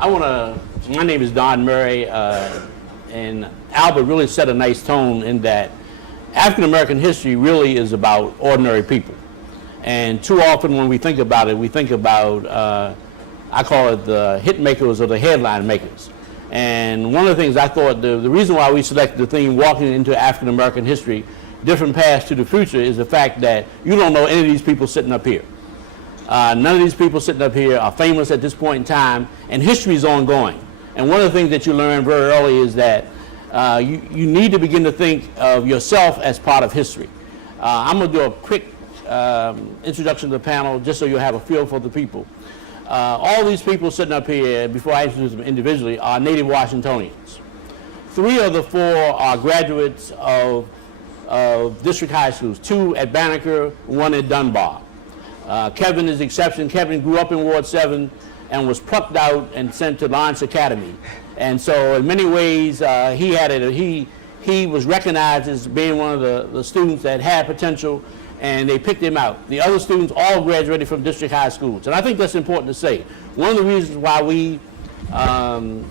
My name is Don Murray, and Albert really set a nice tone in that African American history really is about ordinary people. And too often when we think about it, we think about, I call it the hit makers or the headline makers. And one of the things I thought, the reason why we selected the theme, Walking into African American History, Different Paths to the Future, is the fact that you don't know any of these people sitting up here. None of these people sitting up here are famous at this point in time, and history is ongoing. And one of the things that you learn very early is that you need to begin to think of yourself as part of history. I'm going to do a quick introduction to the panel just so you'll have a feel for the people. All these people sitting up here, before I introduce them individually, are native Washingtonians. 3 of the 4 are graduates of district high schools, 2 at Banneker, 1 at Dunbar. Kevin is the exception. Kevin grew up in Ward 7 and was plucked out and sent to Lawrence Academy. And so in many ways, he was recognized as being one of the students that had potential, and they picked him out. The other students all graduated from district high schools. And I think that's important to say. One of the reasons why we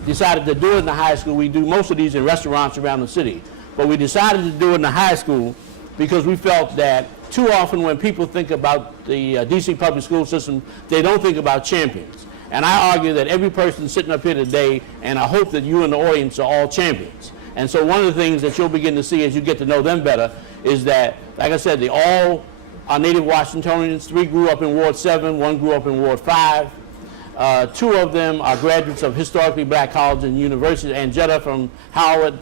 decided to do it in the high school, we do most of these in restaurants around the city, but we decided to do it in the high school because we felt that too often when people think about the DC public school system, they don't think about champions. And I argue that every person sitting up here today, and I hope that you in the audience are all champions. And so one of the things that you'll begin to see as you get to know them better is that, like I said, they all are native Washingtonians. 3 grew up in Ward 7, 1 grew up in Ward 5. 2 of them are graduates of historically black colleges and universities, Angetta from Howard,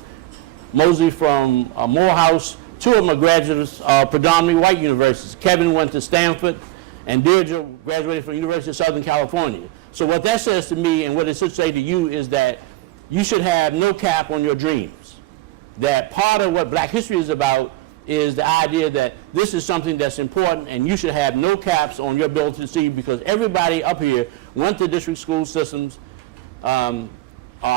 Mossi from Morehouse. 2 of them are graduates of predominantly white universities. Kevin went to Stanford, and Deidre graduated from the University of Southern California. So what that says to me, and what it should say to you, is that you should have no cap on your dreams. That part of what black history is about is the idea that this is something that's important, and you should have no caps on your ability to see, because everybody up here went to district school systems,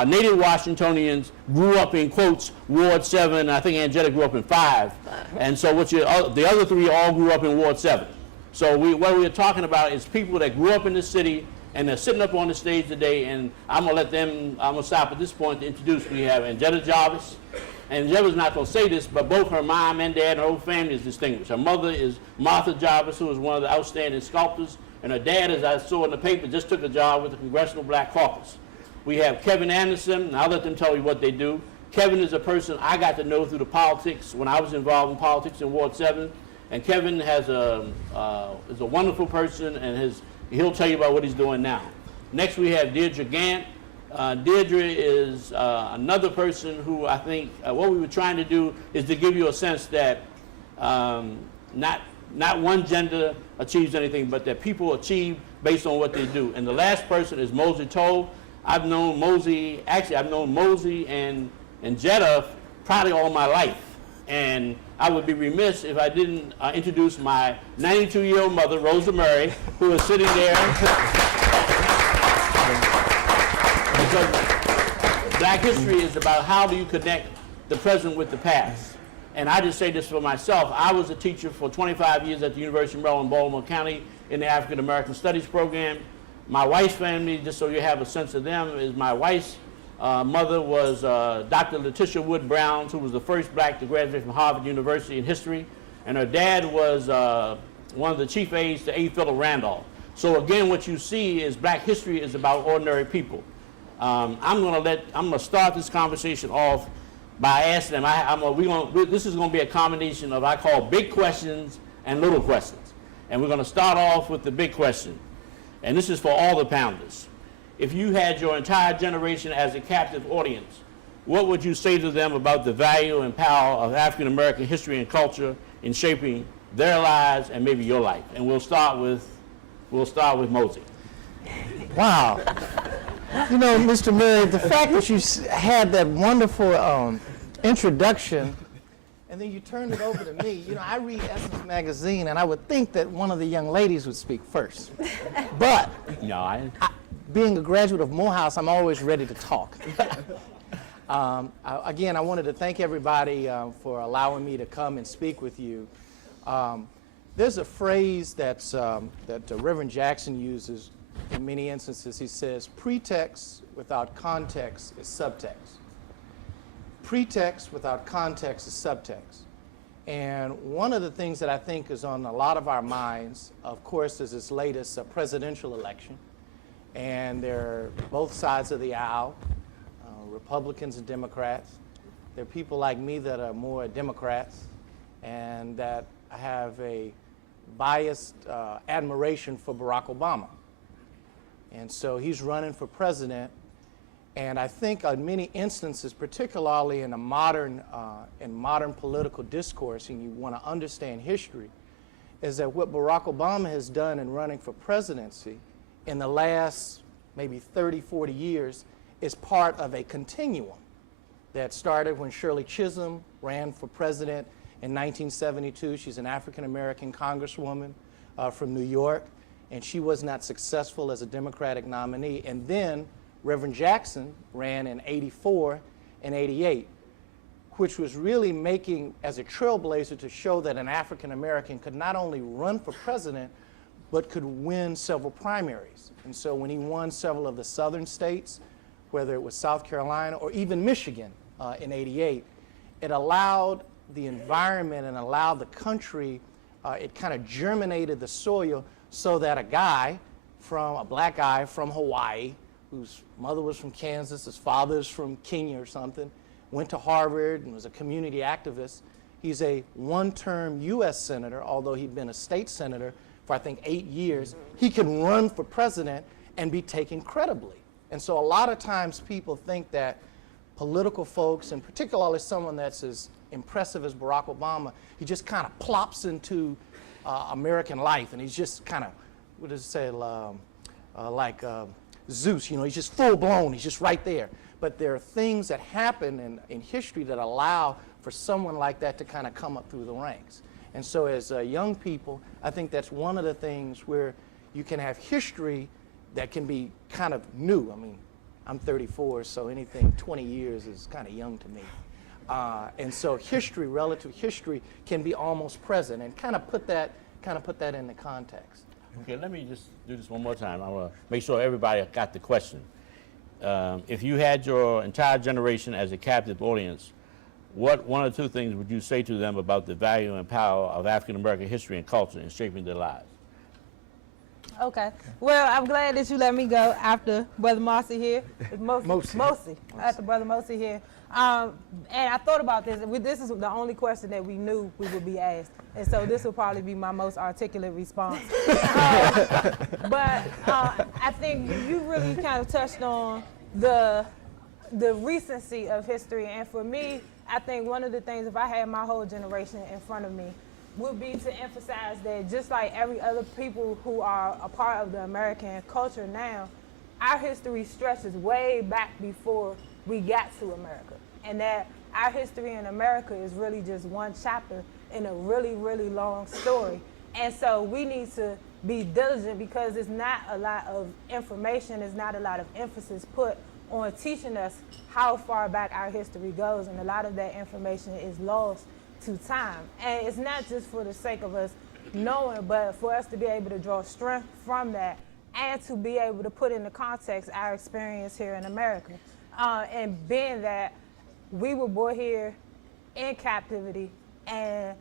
native Washingtonians, grew up in, quotes, Ward 7, I think Angetta grew up in 5, and so the other 3 all grew up in Ward 7. So what we're talking about is people that grew up in the city, and they're sitting up on the stage today, and I'm going to stop at this point to introduce. We have Deidre Jarvis, and Deidre's not going to say this, but both her mom and dad and her whole family is distinguished. Her mother is Martha Jarvis, who is one of the outstanding sculptors, and her dad, as I saw in the paper, just took a job with the Congressional Black Caucus. We have Kevin Anderson, and I'll let them tell you what they do. Kevin is a person I got to know through the politics when I was involved in politics in Ward 7, and Kevin is a wonderful person, and he'll tell you about what he's doing now. Next we have Deidre Gantt. Deidre is another person who I think what we were trying to do is to give you a sense that not one gender achieves anything, but that people achieve based on what they do. And the last person is Mossi Tull. I've known Mossi and Jetta probably all my life. And I would be remiss if I didn't introduce my 92-year-old mother, Rosa Murray, who is sitting there. Because black history is about how do you connect the present with the past. And I just say this for myself. I was a teacher for 25 years at the University of Maryland, Baltimore County in the African American Studies program. My wife's family, just so you have a sense of them, is my wife's mother was Dr. Letitia Wood Brown, who was the first black to graduate from Harvard University in history. And her dad was one of the chief aides to A. Philip Randolph. So again, what you see is black history is about ordinary people. I'm going to start this conversation off by asking them. This is going to be a combination of I call big questions and little questions. And we're going to start off with the big question. And this is for all the panelists. If you had your entire generation as a captive audience, what would you say to them about the value and power of African American history and culture in shaping their lives and maybe your life? And we'll start with Mossi. Wow. You know, Mr. Murray, the fact that you had that wonderful introduction, and then you turned it over to me. You know, I read Essence magazine, and I would think that one of the young ladies would speak first. But no, being a graduate of Morehouse, I'm always ready to talk. Again, I wanted to thank everybody for allowing me to come and speak with you. There's a phrase that Reverend Jackson uses in many instances, he says, pretext without context is subtext. Pretext without context is subtext. And one of the things that I think is on a lot of our minds, of course, is this latest presidential election. And they're both sides of the aisle, Republicans and Democrats. There are people like me that are more Democrats and that have a biased admiration for Barack Obama. And so he's running for president. And I think in many instances, particularly in a modern political discourse, and you want to understand history, is that what Barack Obama has done in running for presidency in the last maybe 30, 40 years is part of a continuum that started when Shirley Chisholm ran for president in 1972. She's an African-American congresswoman from New York, and she was not successful as a Democratic nominee. And then Reverend Jackson ran in 84 and 88, which was really making as a trailblazer to show that an African-American could not only run for president, but could win several primaries. And so when he won several of the southern states, whether it was South Carolina or even Michigan in 88, it allowed the environment and allowed the country, it kind of germinated the soil so that a black guy from Hawaii, whose mother was from Kansas, his father's from Kenya or something, went to Harvard and was a community activist. He's a one-term U.S. senator, although he'd been a state senator for I think 8 years. He can run for president and be taken credibly. And so a lot of times people think that political folks, and particularly someone that's as impressive as Barack Obama, he just kind of plops into American life, and he's just kind of, what does it say, like Zeus, you know, he's just full blown, he's just right there. But there are things that happen in history that allow for someone like that to kind of come up through the ranks. And so as young people, I think that's one of the things where you can have history that can be kind of new. I mean, I'm 34, so anything 20 years is kind of young to me. And so history, relative history, can be almost present, and kind of put that into context. Okay, let me just do this one more time. I want to make sure everybody got the question. If you had your entire generation as a captive audience, what one or two things would you say to them about the value and power of African American history and culture in shaping their lives? Okay. Well, I'm glad that you let me go after Brother Mossi here. It's Mossi. After Brother Mossi here. And I thought about this. This is the only question that we knew we would be asked. And so this will probably be my most articulate response. But I think you really kind of touched on the recency of history. And for me, I think one of the things, if I had my whole generation in front of me, would be to emphasize that just like every other people who are a part of the American culture now, our history stretches way back before we got to America. And that our history in America is really just one chapter in a really, really long story. And so we need to be diligent because it's not a lot of information, it's not a lot of emphasis put on teaching us how far back our history goes, and a lot of that information is lost to time. And it's not just for the sake of us knowing, but for us to be able to draw strength from that and to be able to put into context our experience here in America. And being that we were born here in captivity, and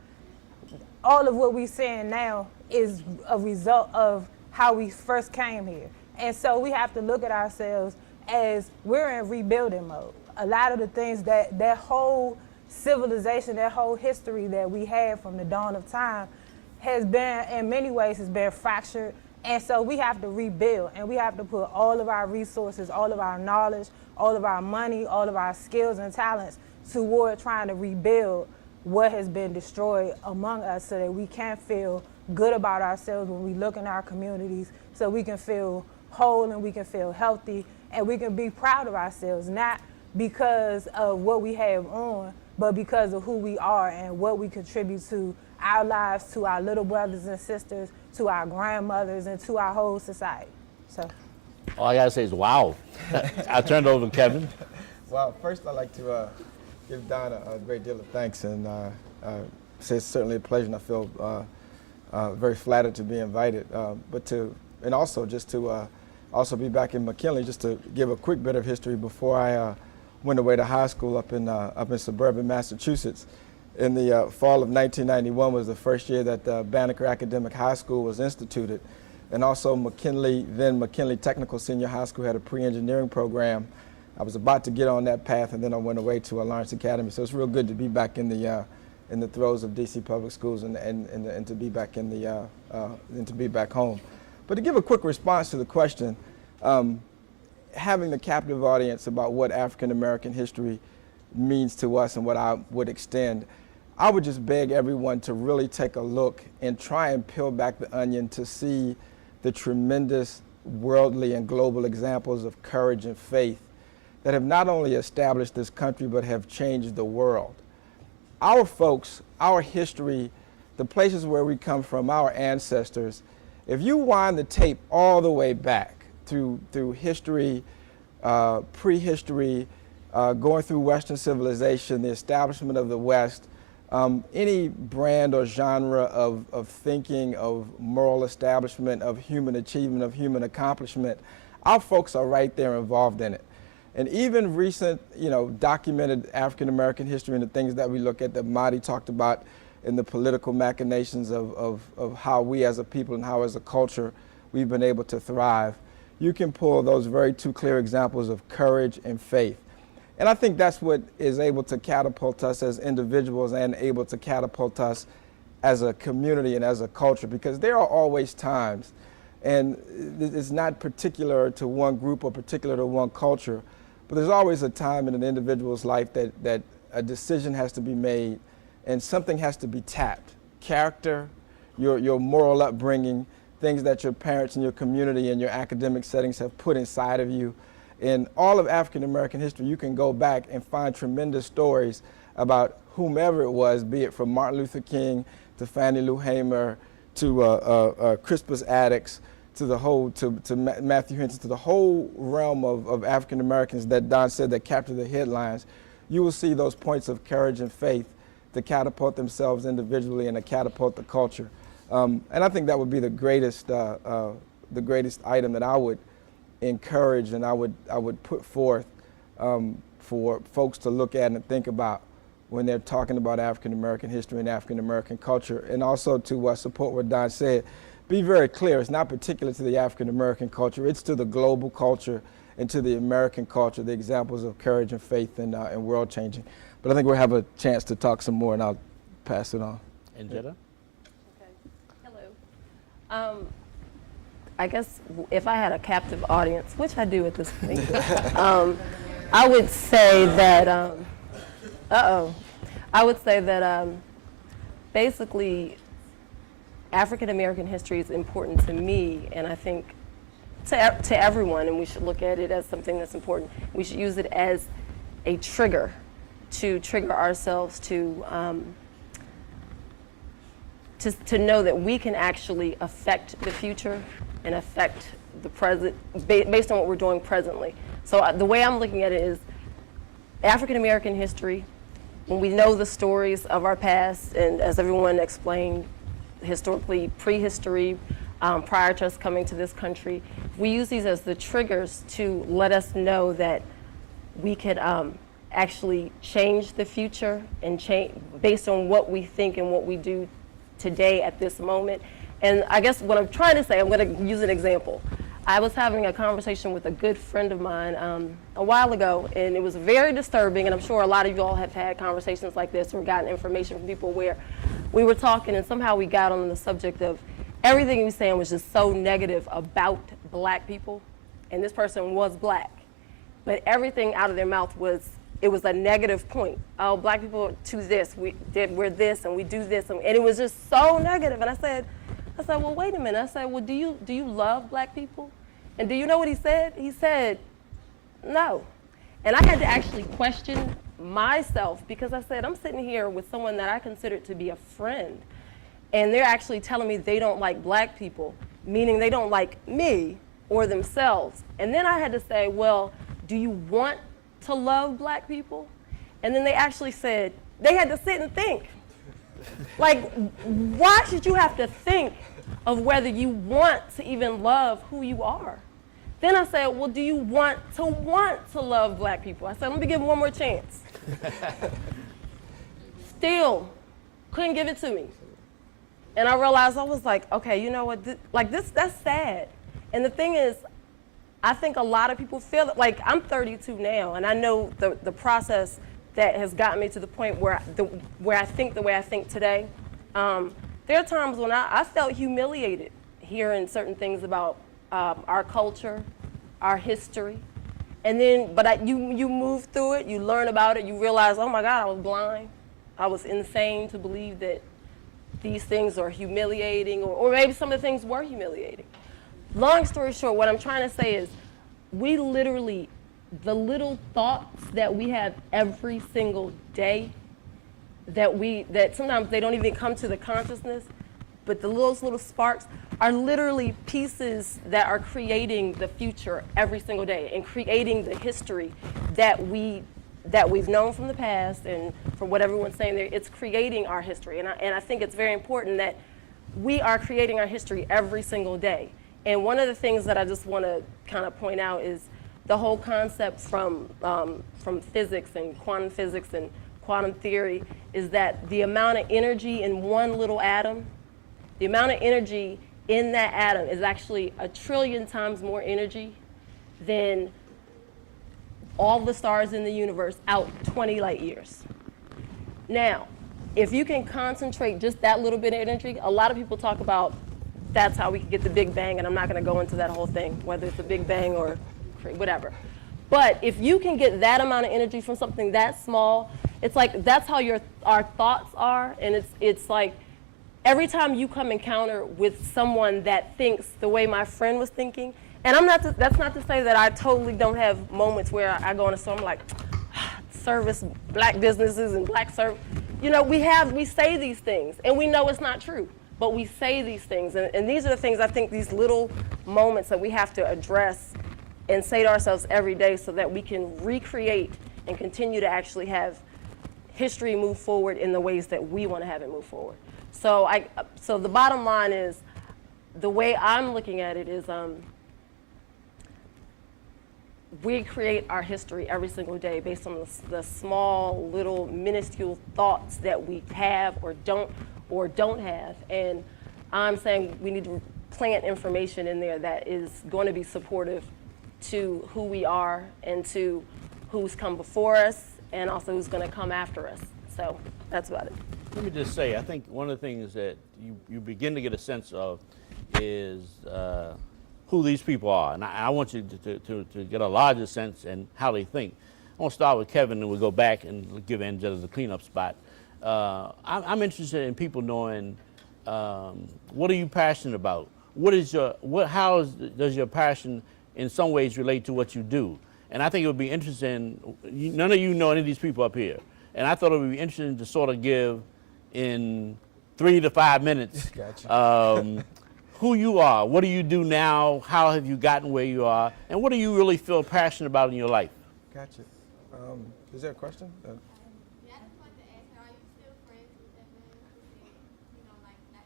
all of what we're seeing now is a result of how we first came here. And so we have to look at ourselves as we're in rebuilding mode. A lot of the things that whole civilization, that whole history that we had from the dawn of time has been, in many ways, has been fractured. And so we have to rebuild, and we have to put all of our resources, all of our knowledge, all of our money, all of our skills and talents toward trying to rebuild what has been destroyed among us so that we can feel good about ourselves when we look in our communities, so we can feel whole and we can feel healthy and we can be proud of ourselves, not because of what we have on, but because of who we are and what we contribute to our lives, to our little brothers and sisters, to our grandmothers, and to our whole society. So, all I gotta say is wow. I'll turn it over to Kevin. Well, first I'd like to give Don a great deal of thanks, and say it's certainly a pleasure, and I feel very flattered to be invited. And also just to also be back in McKinley. Just to give a quick bit of history, before I went away to high school up in suburban Massachusetts, in the fall of 1991 was the first year that Banneker Academic High School was instituted. And also McKinley, then McKinley Technical Senior High School, had a pre-engineering program. I was about to get on that path, and then I went away to Lawrence Academy. So it's real good to be back in the throes of DC public schools and to be back and to be back home. But to give a quick response to the question, having the captive audience about what African American history means to us and what I would extend, I would just beg everyone to really take a look and try and peel back the onion to see the tremendous worldly and global examples of courage and faith that have not only established this country but have changed the world. Our folks, our history, the places where we come from, our ancestors, if you wind the tape all the way back through history, prehistory, going through Western civilization, the establishment of the West, any brand or genre of thinking, of moral establishment, of human achievement, of human accomplishment, our folks are right there involved in it. And even recent, documented African American history and the things that we look at that Madi talked about in the political machinations of how we as a people and how as a culture we've been able to thrive, you can pull those very two clear examples of courage and faith. And I think that's what is able to catapult us as individuals and able to catapult us as a community and as a culture, because there are always times, and it's not particular to one group or particular to one culture, but there's always a time in an individual's life that a decision has to be made and something has to be tapped. Character, your moral upbringing, things that your parents and your community and your academic settings have put inside of you. In all of African American history, you can go back and find tremendous stories about whomever it was, be it from Martin Luther King to Fannie Lou Hamer to Crispus Attucks to Matthew Henson, to the whole realm of African Americans that Don said that captured the headlines. You will see those points of courage and faith to catapult themselves individually and to catapult the culture. And I think that would be the greatest item that I would encourage and I would put forth for folks to look at and think about when they're talking about African American history and African American culture. And also to support what Don said, be very clear, it's not particular to the African American culture, it's to the global culture and to the American culture, the examples of courage and faith and world changing. But I think we'll have a chance to talk some more and I'll pass it on. And Jetta? Okay. Hello. I guess if I had a captive audience, which I do at this point, I would say that, basically African American history is important to me, and I think to everyone, and we should look at it as something that's important. We should use it as a trigger to trigger ourselves to know that we can actually affect the future and affect the present based on what we're doing presently. So the way I'm looking at it is African American history, when we know the stories of our past, and as everyone explained, historically, prehistory, prior to us coming to this country, we use these as the triggers to let us know that we could actually change the future and change based on what we think and what we do today at this moment. And I guess what I'm trying to say, I'm going to use an example. I was having a conversation with a good friend of mine a while ago, and it was very disturbing, and I'm sure a lot of you all have had conversations like this or gotten information from people where we were talking and somehow we got on the subject of everything he was saying was just so negative about black people, and this person was black, but everything out of their mouth was, it was a negative point. Oh, black people do this, we're this, and we do this, and it was just so negative. And I said, well, wait a minute. I said, well, do you love black people? And do you know what he said? He said, no. And I had to actually question myself, because I said, I'm sitting here with someone that I considered to be a friend, and they're actually telling me they don't like black people, meaning they don't like me or themselves. And then I had to say, well, do you want to love black people? And then they actually said, they had to sit and think. Like, why should you have to think of whether you want to even love who you are? Then I said, well, do you want to love black people? I said, let me give him one more chance. Still couldn't give it to me. And I realized, I was like, okay, you know what, that's sad. And the thing is, I think a lot of people feel that, like, I'm 32 now, and I know the process that has gotten me to the point where I think the way I think today. There are times when I felt humiliated hearing certain things about our culture, our history. And then, you move through it, you learn about it, you realize, oh my God, I was blind. I was insane to believe that these things are humiliating, or maybe some of the things were humiliating. Long story short, what I'm trying to say is, we literally, the little thoughts that we have every single day, that sometimes they don't even come to the consciousness, but those little sparks are literally pieces that are creating the future every single day and creating the history that we've known from the past, and from what everyone's saying there, it's creating our history. And I think it's very important that we are creating our history every single day. And one of the things that I just want to kind of point out is the whole concept from physics and quantum physics and quantum theory is that the amount of energy in one little atom, the amount of energy in that atom is actually 1 trillion times more energy than all the stars in the universe out 20 light years. Now, if you can concentrate just that little bit of energy, a lot of people talk about that's how we can get the Big Bang, and I'm not going to go into that whole thing, whether it's the Big Bang or whatever. But if you can get that amount of energy from something that small, it's like that's how our thoughts are, and it's like every time you come encounter with someone that thinks the way my friend was thinking, and that's not to say that I totally don't have moments where I go in a store, I'm like, service black businesses and black service. You know, we say these things, and we know it's not true, but we say these things, and these are the things I think, these little moments that we have to address and say to ourselves every day so that we can recreate and continue to actually have history move forward in the ways that we want to have it move forward. So the bottom line is, the way I'm looking at it is, we create our history every single day based on the small, little, minuscule thoughts that we have or don't have. And I'm saying we need to plant information in there that is going to be supportive to who we are and to who's come before us and also who's going to come after us. So that's about it. Let me just say, I think one of the things that you begin to get a sense of is who these people are. And I want you to get a larger sense in how they think. I want to start with Kevin, and we'll go back and give Angela the cleanup spot. I'm interested in people knowing what are you passionate about? Does your passion in some ways relate to what you do? And I think it would be interesting, none of you know any of these people up here, and I thought it would be interesting to sort of give in 3 to 5 minutes Gotcha. who you are, what do you do now, how have you gotten where you are, and what do you really feel passionate about in your life? Gotcha. Is there a question? Yeah, I just wanted to ask her, are you still friends with that man who said, you know, like that?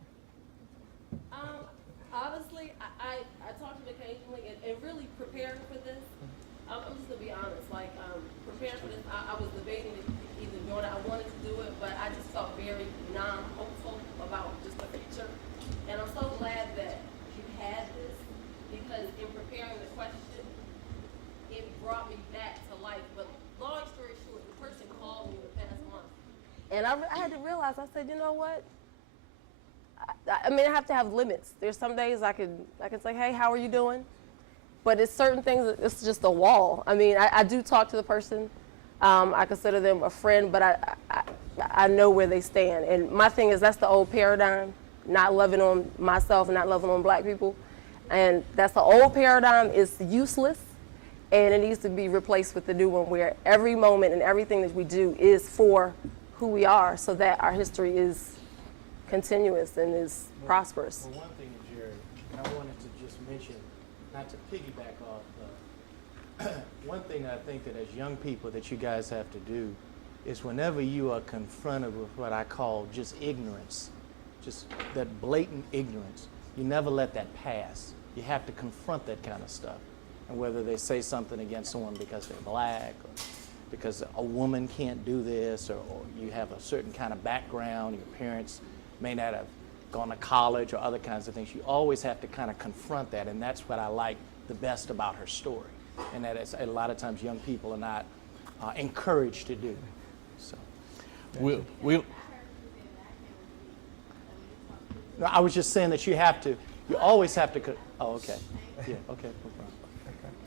Honestly, I talk to him occasionally, and really preparing for this, I'm just gonna be honest, like, preparing for this, I was debating either doing it, I wanted to do it, but I just felt very non-hopeful about just the future. And I'm so glad that you had this, because in preparing the question, it brought me back to life. But long story short, the person called me the past month, and I had to realize, I said, you know what? I mean, I have to have limits. There's some days I can say, hey, how are you doing? But it's certain things, it's just a wall. I mean, I do talk to the person. I consider them a friend, but I know where they stand. And my thing is, that's the old paradigm, not loving on myself, not loving on black people. And that's the old paradigm, is useless, and it needs to be replaced with the new one where every moment and everything that we do is for who we are, so that our history is continuous and is prosperous. Well, one thing, Njeri, and I wanted to just mention, not to piggyback off, one thing I think that as young people that you guys have to do is whenever you are confronted with what I call just ignorance, just that blatant ignorance, you never let that pass. You have to confront that kind of stuff. And whether they say something against someone because they're black, or because a woman can't do this, or you have a certain kind of background, your parents may not have gone to college or other kinds of things, you always have to kind of confront that, and that's what I like the best about her story. And that is, a lot of times young people are not encouraged to do. So, We'll no, I was just saying that you always have to, oh, okay. Yeah, okay, no problem.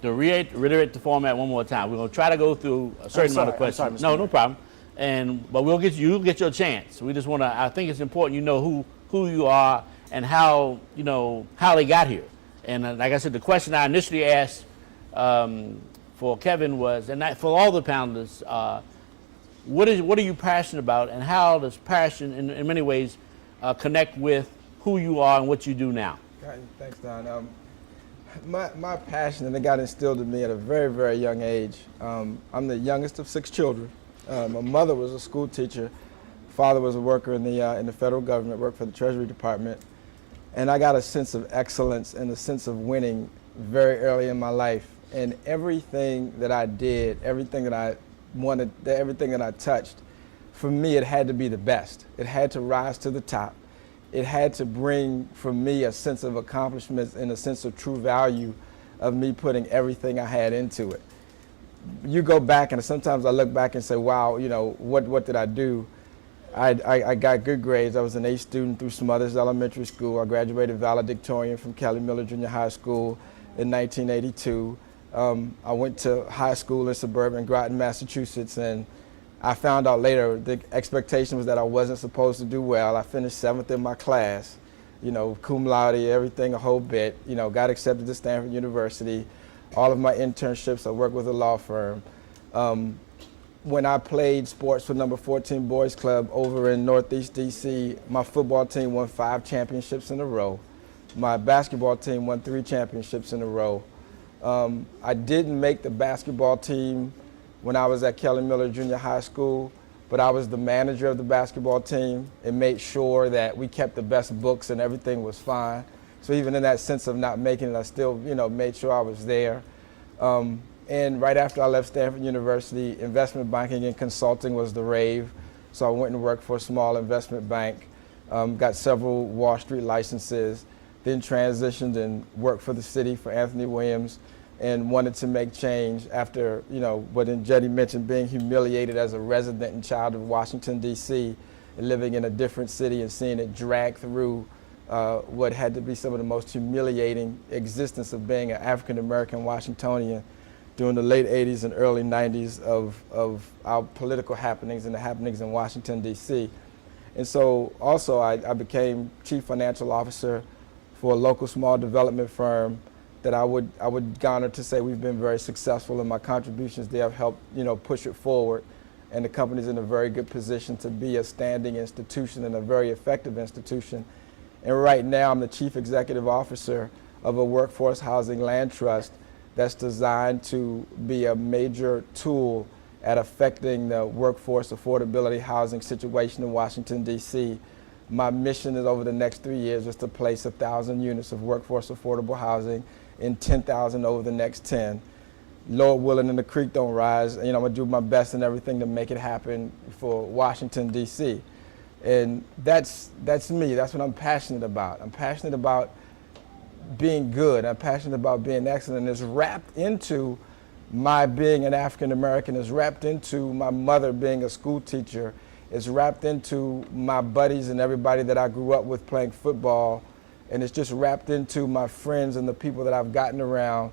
to reiterate the format one more time. We're going to try to go through a certain amount of I'm questions. sorry, Mr. No, Mayor. no problem. But you'll get your chance. We just want to, I think it's important you know who you are and how they got here. And like I said, the question I initially asked for Kevin was, and for all the panelists, what are you passionate about, and how does passion in many ways connect with who you are and what you do now? Thanks, Don. My passion, and it got instilled in me at a very, very young age. I'm the youngest of 6 children. My mother was a school teacher. Father was a worker in the federal government, worked for the Treasury Department. And I got a sense of excellence and a sense of winning very early in my life. And everything that I did, everything that I wanted, everything that I touched, for me, it had to be the best. It had to rise to the top. It had to bring, for me, a sense of accomplishment and a sense of true value of me putting everything I had into it. You go back, and sometimes I look back and say, wow, what did I do? I got good grades. I was an A student through Smothers Elementary School. I graduated valedictorian from Kelly Miller Junior High School in 1982. I went to high school in suburban Groton, Massachusetts, and I found out later the expectation was that I wasn't supposed to do well. I finished 7th in my class, cum laude, everything, a whole bit, got accepted to Stanford University. All of my internships, I worked with a law firm. When I played sports for number 14 Boys Club over in Northeast DC, my football team won 5 championships in a row. My basketball team won 3 championships in a row. I didn't make the basketball team when I was at Kelly Miller Junior High School, but I was the manager of the basketball team and made sure that we kept the best books and everything was fine. So even in that sense of not making it, I still, made sure I was there. And right after I left Stanford University, investment banking and consulting was the rave. So I went and worked for a small investment bank, got several Wall Street licenses, then transitioned and worked for the city for Anthony Williams, and wanted to make change after, what Njeri mentioned, being humiliated as a resident and child of Washington, D.C., and living in a different city and seeing it drag through what had to be some of the most humiliating existence of being an African-American Washingtonian during the late 80s and early 90s of our political happenings and the happenings in Washington, D.C. And so also I became chief financial officer for a local small development firm that I would garner to say we've been very successful, and my contributions there have helped, push it forward. And the company's in a very good position to be a standing institution and a very effective institution. And right now I'm the chief executive officer of a workforce housing land trust that's designed to be a major tool at affecting the workforce affordability housing situation in Washington, D.C. My mission is over the next 3 years is to place 1,000 units of workforce affordable housing and 10,000 over the next 10. Lord willing and the creek don't rise, I'm gonna do my best and everything to make it happen for Washington, D.C. And that's me, that's what I'm passionate about. I'm passionate about being good. I'm passionate about being excellent. It's wrapped into my being an African American. It's wrapped into my mother being a school teacher. It's wrapped into my buddies and everybody that I grew up with playing football. And it's just wrapped into my friends and the people that I've gotten around,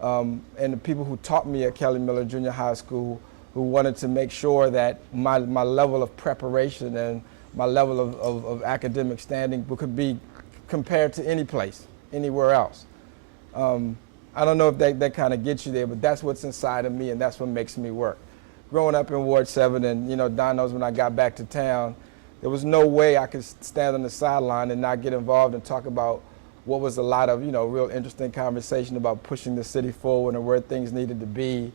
and the people who taught me at Kelly Miller Junior High School, who wanted to make sure that my level of preparation and my level of academic standing could be compared to any place, anywhere else. I don't know if that kind of gets you there, but that's what's inside of me, and that's what makes me work. Growing up in Ward 7, and Don knows when I got back to town, there was no way I could stand on the sideline and not get involved and talk about what was a lot of, real interesting conversation about pushing the city forward and where things needed to be,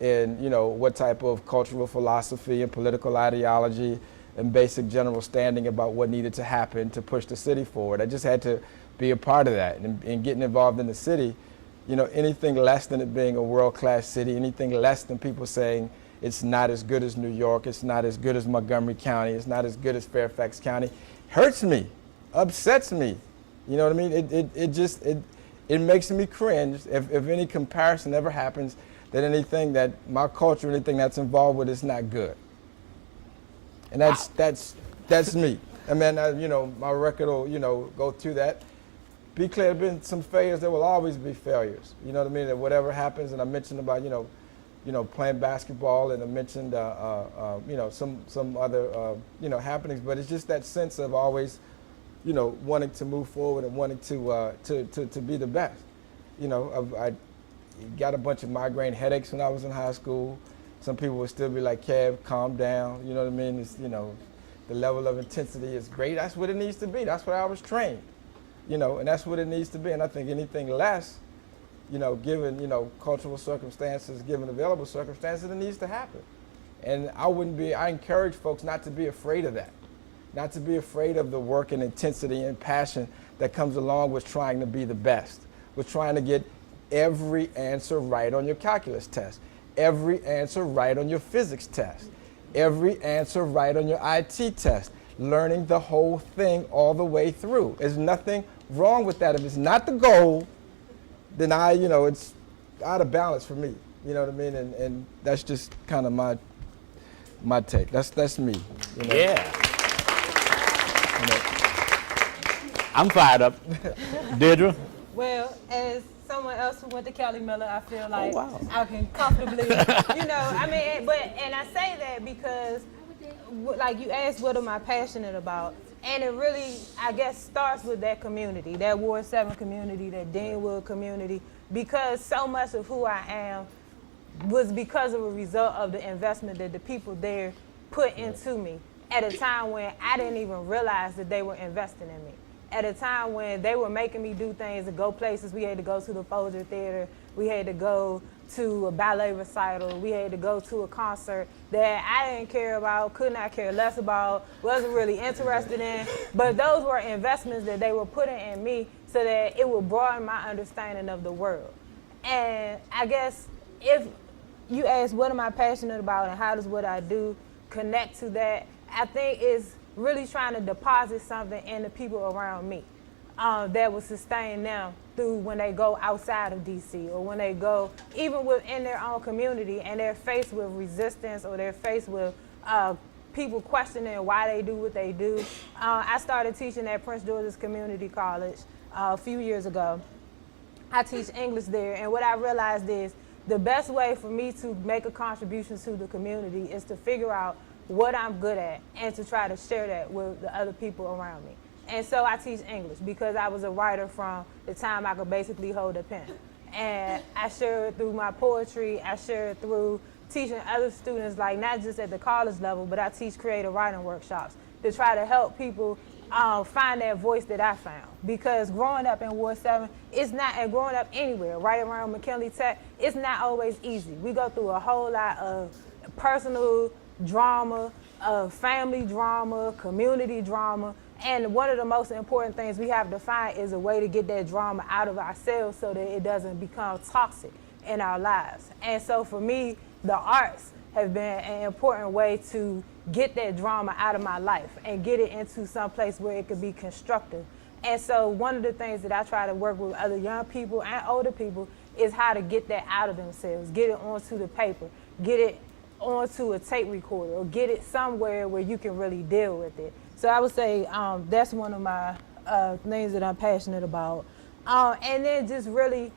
and, what type of cultural philosophy and political ideology and basic general standing about what needed to happen to push the city forward. I just had to be a part of that, and getting involved in the city You know, anything less than it being a world-class city, anything less than people saying it's not as good as New York, it's not as good as Montgomery County, it's not as good as Fairfax County, hurts me, upsets me. You know what I mean? It makes me cringe if any comparison ever happens that anything that my culture, anything that's involved with is not good. And that's me. I mean, you know, my record will, you know, go through that. Be clear, there have been some failures. There will always be failures. You know what I mean? That whatever happens, and I mentioned about, you know, playing basketball, and I mentioned, you know, some other, you know, happenings. But it's just that sense of always, you know, wanting to move forward and wanting to be the best. You know, I got a bunch of migraine headaches when I was in high school. Some people would still be like, Kev, calm down. You know what I mean? It's, you know, the level of intensity is great. That's what it needs to be. That's what I was trained. You know, and that's what it needs to be. And I think anything less, you know, given, you know, cultural circumstances, given available circumstances, it needs to happen. And I encourage folks not to be afraid of that. Not to be afraid of the work and intensity and passion that comes along with trying to be the best, with trying to get every answer right on your calculus test, every answer right on your physics test, every answer right on your IT test, learning the whole thing all the way through. There's nothing wrong with that. If it's not the goal, then you know, it's out of balance for me. You know what I mean? And that's just kind of my take. That's me. You know? Yeah. You know? I'm fired up. Deidre? Well, as someone else who went to Kelly Miller, I feel like wow. I can comfortably, you know, I mean, and I say that because, like you asked, what am I passionate about? And it really, I guess, starts with that community, that Ward 7 community, that Deanwood community, because so much of who I am was because of a result of the investment that the people there put into me at a time when I didn't even realize that they were investing in me. At a time when they were making me do things and go places. We had to go to the Folger Theater. We had to go to a ballet recital. We had to go to a concert that I didn't care about, could not care less about, wasn't really interested in. But those were investments that they were putting in me so that it would broaden my understanding of the world. And I guess if you ask what am I passionate about and how does what I do connect to that, I think it's really trying to deposit something in the people around me that will sustain them through when they go outside of DC or when they go even within their own community and they're faced with resistance or they're faced with people questioning why they do what they do. I started teaching at Prince George's Community College a few years ago. I teach English there, and what I realized is the best way for me to make a contribution to the community is to figure out what I'm good at and to try to share that with the other people around me. And so I teach English because I was a writer from the time I could basically hold a pen. And I share it through my poetry, I share it through teaching other students, like not just at the college level, but I teach creative writing workshops to try to help people find that voice that I found. Because growing up in Ward 7, it's not, and growing up anywhere, right around McKinley Tech, it's not always easy. We go through a whole lot of personal drama, family drama, community drama, and one of the most important things we have to find is a way to get that drama out of ourselves so that it doesn't become toxic in our lives. And so for me, the arts have been an important way to get that drama out of my life and get it into some place where it could be constructive. And so one of the things that I try to work with other young people and older people is how to get that out of themselves, get it onto the paper, get it onto a tape recorder, or get it somewhere where you can really deal with it. So I would say that's one of my things that I'm passionate about. And then just really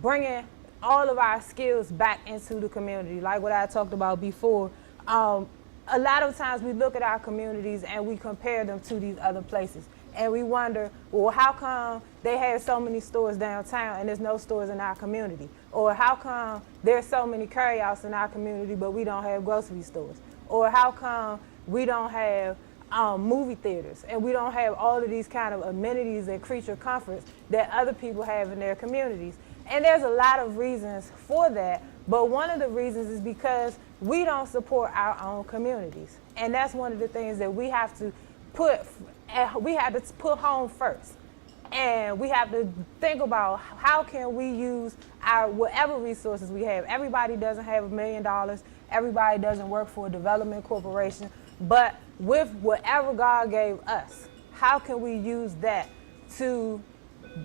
bringing all of our skills back into the community, like what I talked about before. A lot of times we look at our communities and we compare them to these other places. And we wonder, well, how come they have so many stores downtown and there's no stores in our community? Or how come there's so many carryouts in our community but we don't have grocery stores? Or how come we don't have movie theaters and we don't have all of these kind of amenities and creature comforts that other people have in their communities? And there's a lot of reasons for that, but one of the reasons is because we don't support our own communities. And that's one of the things that we have to put home first. And we have to think about how can we use our whatever resources we have. Everybody doesn't have $1 million. Everybody doesn't work for a development corporation. But with whatever God gave us, how can we use that to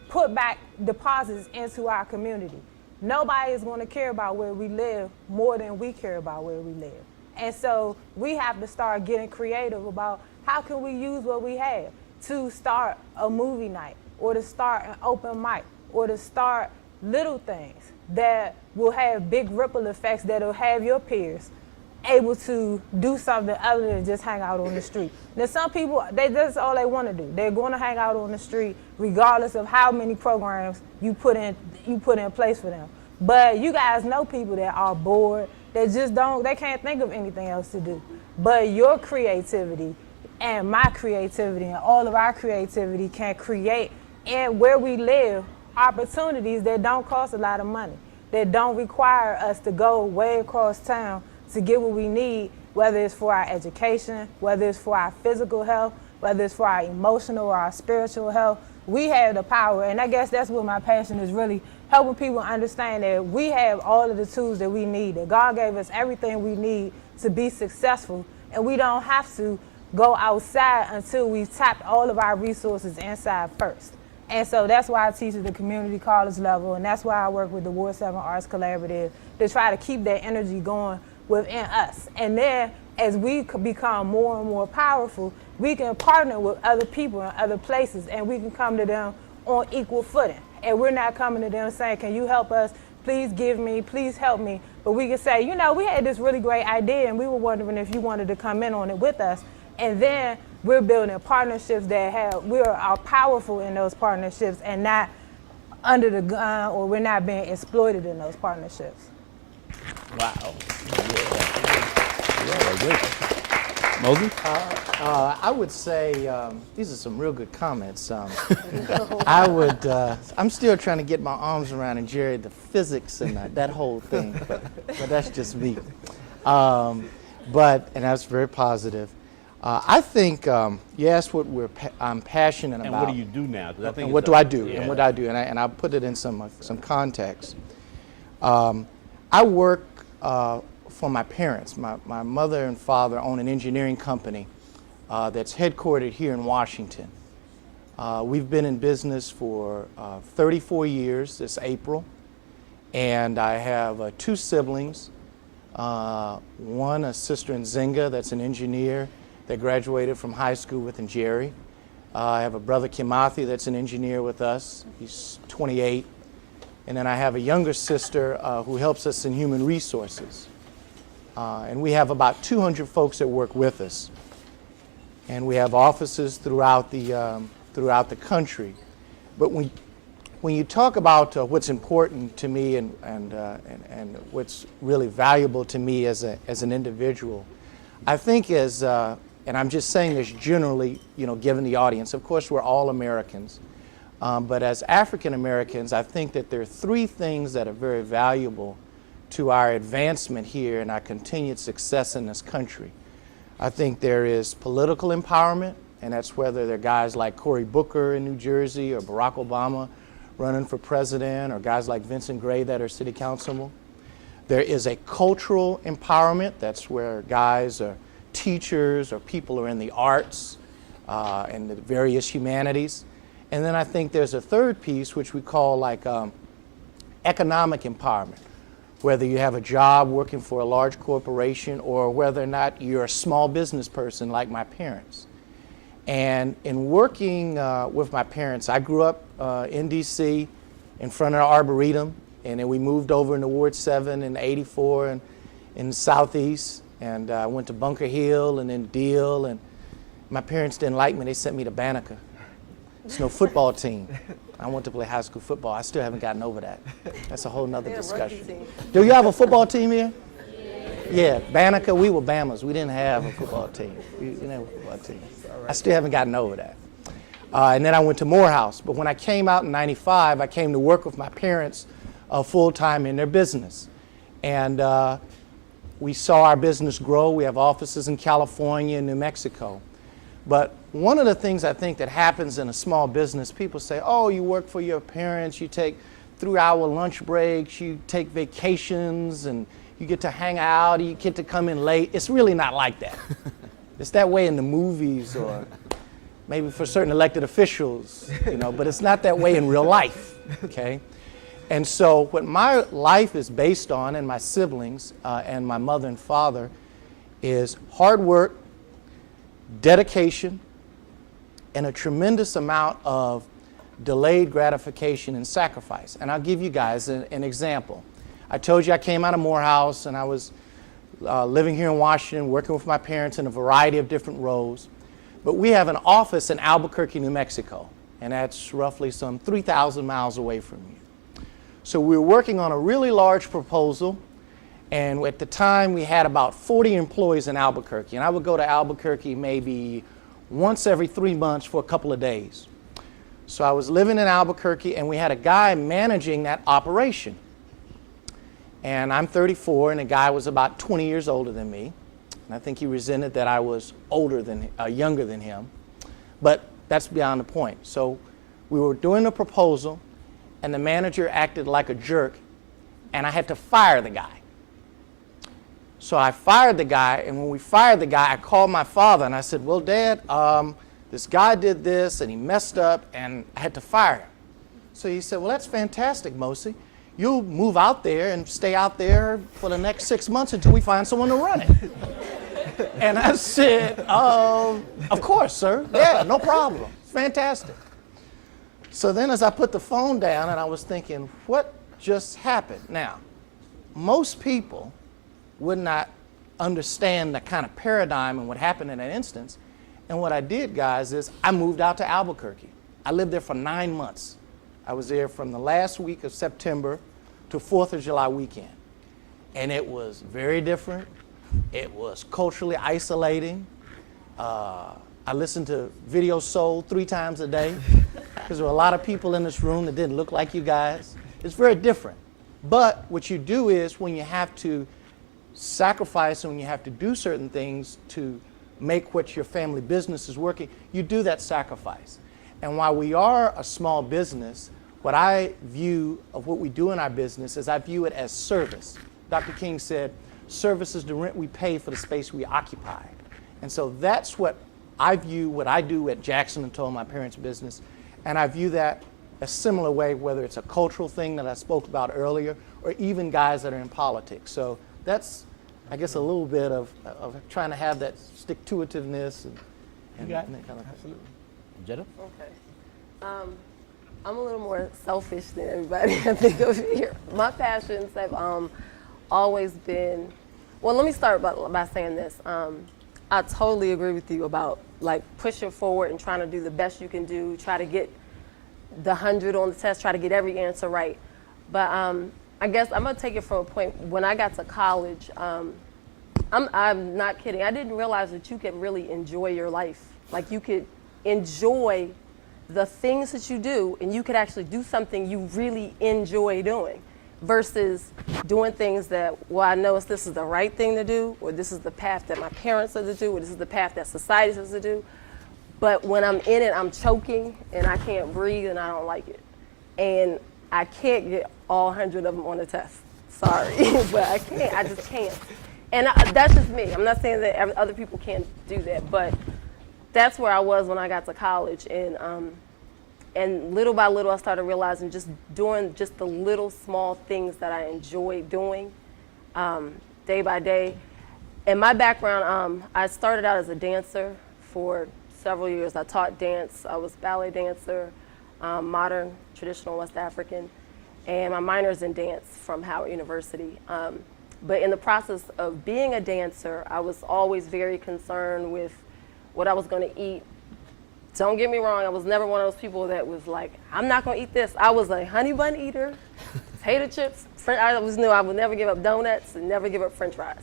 put back deposits into our community? Nobody is going to care about where we live more than we care about where we live. And so we have to start getting creative about how can we use what we have to start a movie night, or to start an open mic, or to start little things that will have big ripple effects that will have your peers able to do something other than just hang out on the street. Now some people, that's all they want to do. They're going to hang out on the street regardless of how many programs you put in place for them. But you guys know people that are bored, that just they can't think of anything else to do. But your creativity and my creativity and all of our creativity can create, and where we live, opportunities that don't cost a lot of money, that don't require us to go way across town to get what we need, whether it's for our education, whether it's for our physical health, whether it's for our emotional or our spiritual health. We have the power, and I guess that's what my passion is, really helping people understand that we have all of the tools that we need, that God gave us everything we need to be successful, and we don't have to go outside until we've tapped all of our resources inside first. And so that's why I teach at the community college level, and that's why I work with the Ward 7 Arts Collaborative, to try to keep that energy going within us. And then as we become more and more powerful, we can partner with other people in other places, and we can come to them on equal footing. And we're not coming to them saying, can you help us? Please give me, please help me. But we can say, you know, we had this really great idea, and we were wondering if you wanted to come in on it with us. And then we're building partnerships that are powerful in those partnerships, and not under the gun, or we're not being exploited in those partnerships. Wow. Yeah, Mossi? I would say these are some real good comments. I'm still trying to get my arms around, and Njeri, the physics and that whole thing, but that's just me. And that's very positive. I think you asked what I'm passionate about. And what do you do now? 'Cause I think and what do I do? Yeah. And what I do, and I'll put it in some context. I work for my parents. My mother and father own an engineering company that's headquartered here in Washington. We've been in business for 34 years this April, and I have 2 siblings. One, a sister Nzinga, that's an engineer that graduated from high school with Njeri. I have a brother Kimathi that's an engineer with us. He's 28. And then I have a younger sister who helps us in human resources. And we have about 200 folks that work with us. And we have offices throughout the country. But when you talk about what's important to me and what's really valuable to me as an individual, I think and I'm just saying this generally, you know, given the audience. Of course, we're all Americans. But as African Americans, I think that there are 3 things that are very valuable to our advancement here and our continued success in this country. I think there is political empowerment, and that's whether they're guys like Cory Booker in New Jersey, or Barak Obama running for president, or guys like Vincent Gray that are city councilmen. There is a cultural empowerment. That's where guys are teachers or people are in the arts and the various humanities. And then I think there's a third piece, which we call like economic empowerment, whether you have a job working for a large corporation or whether or not you're a small business person like my parents. And in working with my parents, I grew up in D.C. in front of the Arboretum, and then we moved over into Ward 7 in '84 and in the Southeast, and I went to Bunker Hill and then Deal, and my parents didn't like me. They sent me to Banneker. It's no football team. I want to play high school football. I still haven't gotten over that. That's a whole nother discussion. Do you have a football team here? Yeah, Banneker, we were Bammers. We didn't have a football team. We didn't have a football team. I still haven't gotten over that. And then I went to Morehouse. But when I came out in '95, I came to work with my parents full-time in their business. And we saw our business grow. We have offices in California and New Mexico. But one of the things I think that happens in a small business, people say, oh, you work for your parents, you take 3-hour lunch breaks, you take vacations, and you get to hang out, you get to come in late. It's really not like that. It's that way in the movies or maybe for certain elected officials, you know, but it's not that way in real life, okay? And so what my life is based on, and my siblings and my mother and father, is hard work, dedication, and a tremendous amount of delayed gratification and sacrifice. And I'll give you guys an example. I told you I came out of Morehouse and I was living here in Washington, working with my parents in a variety of different roles. But we have an office in Albuquerque, New Mexico, and that's roughly some 3,000 miles away from you. So we were working on a really large proposal, and at the time we had about 40 employees in Albuquerque, and I would go to Albuquerque maybe once every 3 months for a couple of days. So I was living in Albuquerque, and we had a guy managing that operation. And I'm 34, and the guy was about 20 years older than me. And I think he resented that I was younger than him. But that's beyond the point. So we were doing a proposal, and the manager acted like a jerk, and I had to fire the guy. So I fired the guy, and when we fired the guy, I called my father, and I said, well, Dad, this guy did this, and he messed up, and I had to fire him. So he said, well, that's fantastic, Mossi. You'll move out there and stay out there for the next 6 months until we find someone to run it. And I said, of course, sir. Yeah, no problem. Fantastic. So then as I put the phone down and I was thinking, what just happened? Now, most people would not understand the kind of paradigm and what happened in that instance. And what I did, guys, is I moved out to Albuquerque. I lived there for 9 months. I was there from the last week of September to 4th of July weekend. And it was very different. It was culturally isolating. I listened to Video Soul 3 times a day because there were a lot of people in this room that didn't look like you guys. It's very different. But what you do is when you have to sacrifice and when you have to do certain things to make what your family business is working, you do that sacrifice. And while we are a small business, what I view of what we do in our business is I view it as service. Dr. King said, service is the rent we pay for the space we occupy. And so that's what I view what I do at Jackson and Tull, my parents' business. And I view that a similar way, whether it's a cultural thing that I spoke about earlier, or even guys that are in politics. So that's, I guess, a little bit of trying to have that stick-to-itiveness and that kind of thing. Jetta? Okay. I'm a little more selfish than everybody I think of here. My passions have always been, well, let me start by saying this. I totally agree with you about like pushing forward and trying to do the best you can do, try to get the 100 on the test, try to get every answer right. But I guess I'm gonna take it from a point, when I got to college, I'm not kidding, I didn't realize that you could really enjoy your life. Like you could enjoy the things that you do, and you could actually do something you really enjoy doing versus doing things that, well, I know this is the right thing to do, or this is the path that my parents said to do, or this is the path that society says to do. But when I'm in it, I'm choking, and I can't breathe, and I don't like it. And I can't get all 100 of them on the test. Sorry, but I can't. I just can't. And that's just me. I'm not saying that other people can't do that, but that's where I was when I got to college, and little by little I started realizing just doing just the little small things that I enjoy doing day by day. And my background, I started out as a dancer for several years. I taught dance. I was ballet dancer, modern, traditional West African, and my minor is in dance from Howard University. But in the process of being a dancer, I was always very concerned with what I was going to eat. Don't get me wrong, I was never one of those people that was like, I'm not going to eat this. I was a honey bun eater, potato chips. I always knew I would never give up donuts and never give up French fries.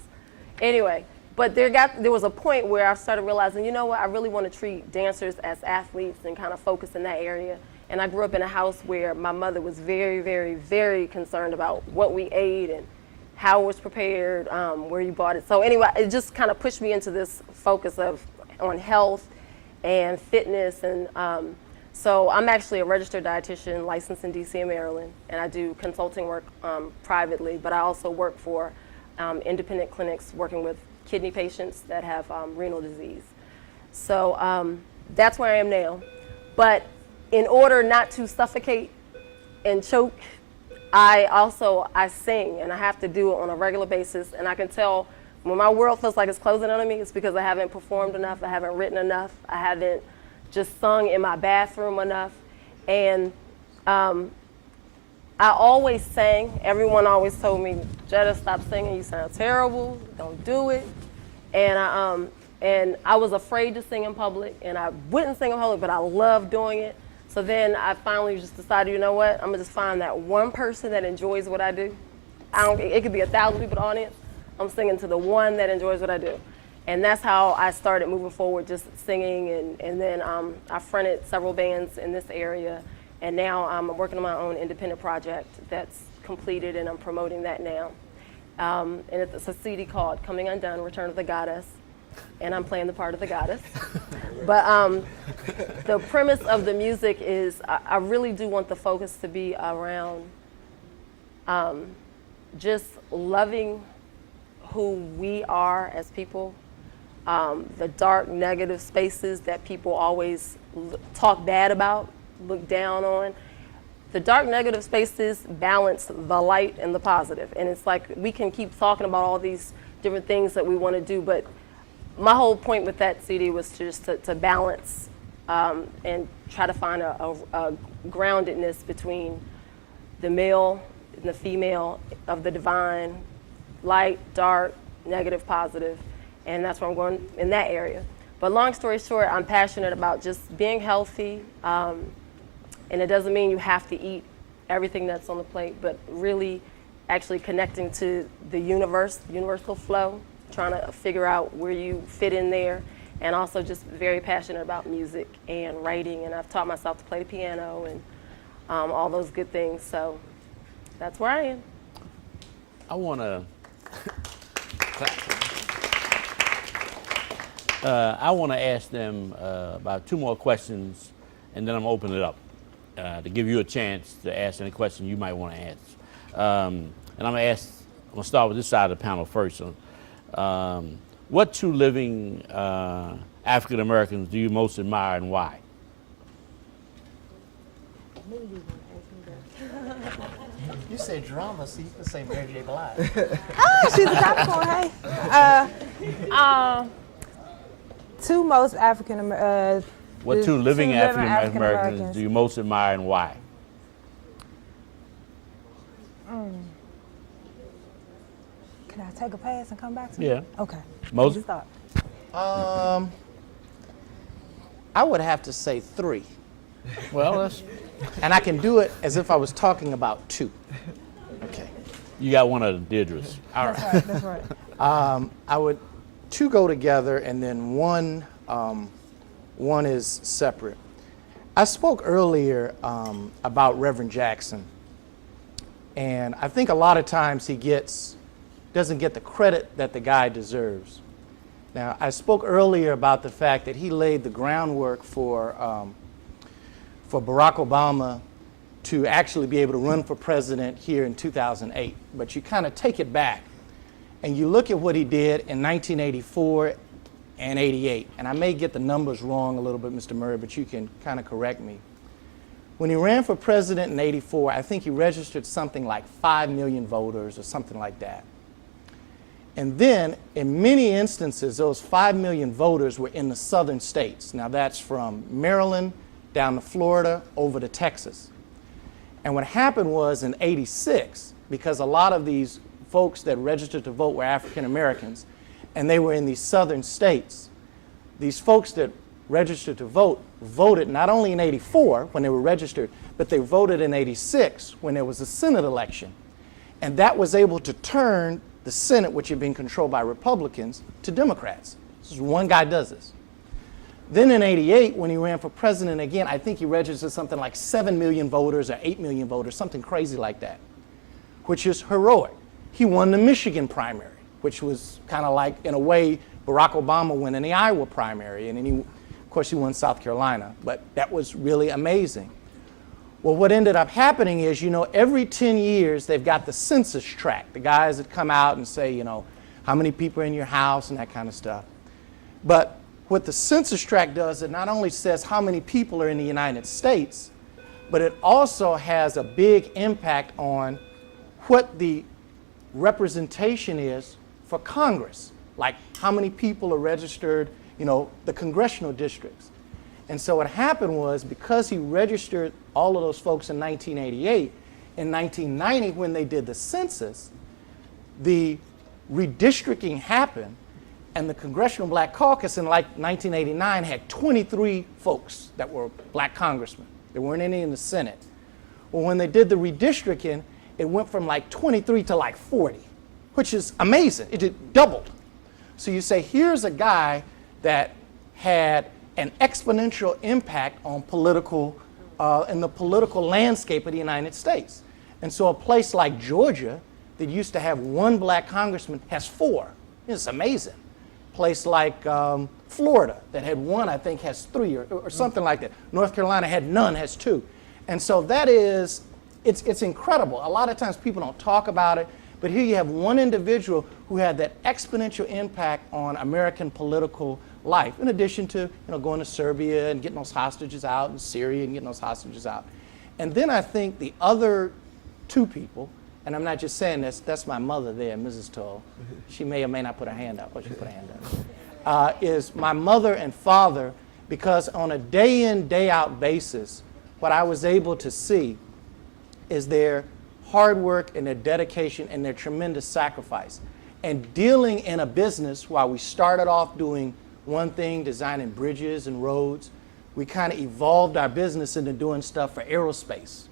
Anyway, but there was a point where I started realizing, you know what, I really want to treat dancers as athletes and kind of focus in that area. And I grew up in a house where my mother was very, very, very concerned about what we ate and how it was prepared, where you bought it. So anyway, it just kind of pushed me into this focus on health and fitness. And so I'm actually a registered dietitian licensed in DC and Maryland, and I do consulting work privately, but I also work for independent clinics working with kidney patients that have renal disease. So that's where I am now. But in order not to suffocate and choke, I sing, and I have to do it on a regular basis. And I can tell when my world feels like it's closing on me, it's because I haven't performed enough, I haven't written enough, I haven't just sung in my bathroom enough. And I always sang. Everyone always told me, Jetta, stop singing, you sound terrible, don't do it. And I was afraid to sing in public, and I wouldn't sing in public, but I loved doing it. So then I finally just decided, you know what, I'm gonna just find that one person that enjoys what I do. It could be 1,000 people in the audience. I'm singing to the one that enjoys what I do. And that's how I started moving forward, just singing. And then I fronted several bands in this area. And now I'm working on my own independent project that's completed, and I'm promoting that now. And it's a CD called Coming Undone, Return of the Goddess. And I'm playing the part of the goddess. But the premise of the music is I really do want the focus to be around just loving who we are as people, the dark, negative spaces that people always talk bad about, look down on. The dark, negative spaces balance the light and the positive. And it's like we can keep talking about all these different things that we want to do, but my whole point with that CD was to balance and try to find a groundedness between the male and the female, of the divine, light, dark, negative, positive, and that's where I'm going in that area. But long story short, I'm passionate about just being healthy, and it doesn't mean you have to eat everything that's on the plate, but really actually connecting to the universal flow, trying to figure out where you fit in there, and also just very passionate about music and writing, and I've taught myself to play the piano and all those good things, so that's where I am. I want to ask them about 2 more questions, and then I'm going to open it up to give you a chance to ask any question you might want to ask. And I'm going to start with this side of the panel first. What 2 living African Americans do you most admire, and why? You say drama, so you can say Mary J. Blige. Oh, she's a Capricorn, hey. 2 most African Americans. What 2 living African Americans do you most admire, and why? Can I take a pass and come back to you? Yeah. Okay. Most? You start. I would have to say 3. Well, that's, And I can do it as if I was talking about 2. Okay. you got one of the Deidres. All right. That's right. That's right. I would 2 go together, and then one is separate. I spoke earlier about Reverend Jackson, and I think a lot of times he doesn't get the credit that the guy deserves. Now, I spoke earlier about the fact that he laid the groundwork for Barack Obama to actually be able to run for president here in 2008. But you kind of take it back and you look at what he did in 1984 and 88. And I may get the numbers wrong a little bit, Mr. Murray, but you can kind of correct me. When he ran for president in 84, I think he registered something like 5 million voters or something like that. And then, in many instances, those 5 million voters were in the southern states. Now, that's from Maryland down to Florida over to Texas. And what happened was in '86, because a lot of these folks that registered to vote were African Americans, and they were in these southern states, these folks that registered to vote voted not only in '84 when they were registered, but they voted in '86 when there was a Senate election. And that was able to turn the Senate, which had been controlled by Republicans, to Democrats. This is one guy does this. Then in '88, when he ran for president again, I think he registered something like 7 million voters or 8 million voters, something crazy like that, which is heroic. He won the Michigan primary, which was kind of like, in a way, Barack Obama won in the Iowa primary. And then he Of course, he won South Carolina, but that was really amazing. Well, what ended up happening is, every 10 years, they've got the census tract, the guys that come out and say, how many people are in your house and that kind of stuff. But what the census tract does, it not only says how many people are in the United States, but it also has a big impact on what the representation is for Congress, like how many people are registered, the congressional districts. And so what happened was, because he registered all of those folks in 1988, in 1990 when they did the census, the redistricting happened, and the Congressional Black Caucus in 1989 had 23 folks that were black congressmen. There weren't any in the Senate. Well, when they did the redistricting, it went from 23 to 40, which is amazing. It doubled. So you say, here's a guy that had an exponential impact on in the political landscape of the United States. And so a place like Georgia that used to have 1 black congressman has 4. It's amazing. A place like Florida that had 1, I think, has 3 or something like that. North Carolina had none, has 2. And so that is, it's incredible. A lot of times people don't talk about it, but here you have one individual who had that exponential impact on American political life, in addition to going to Serbia and getting those hostages out, and Syria and getting those hostages out. And then I think the other 2 people, and I'm not just saying this, that's my mother there, Mrs. Tull. She may or may not put her hand up, or she put her hand up. Is my mother and father, because on a day in, day out basis, what I was able to see is their hard work and their dedication and their tremendous sacrifice. And dealing in a business, while we started off doing one thing, designing bridges and roads, we kind of evolved our business into doing stuff for aerospace,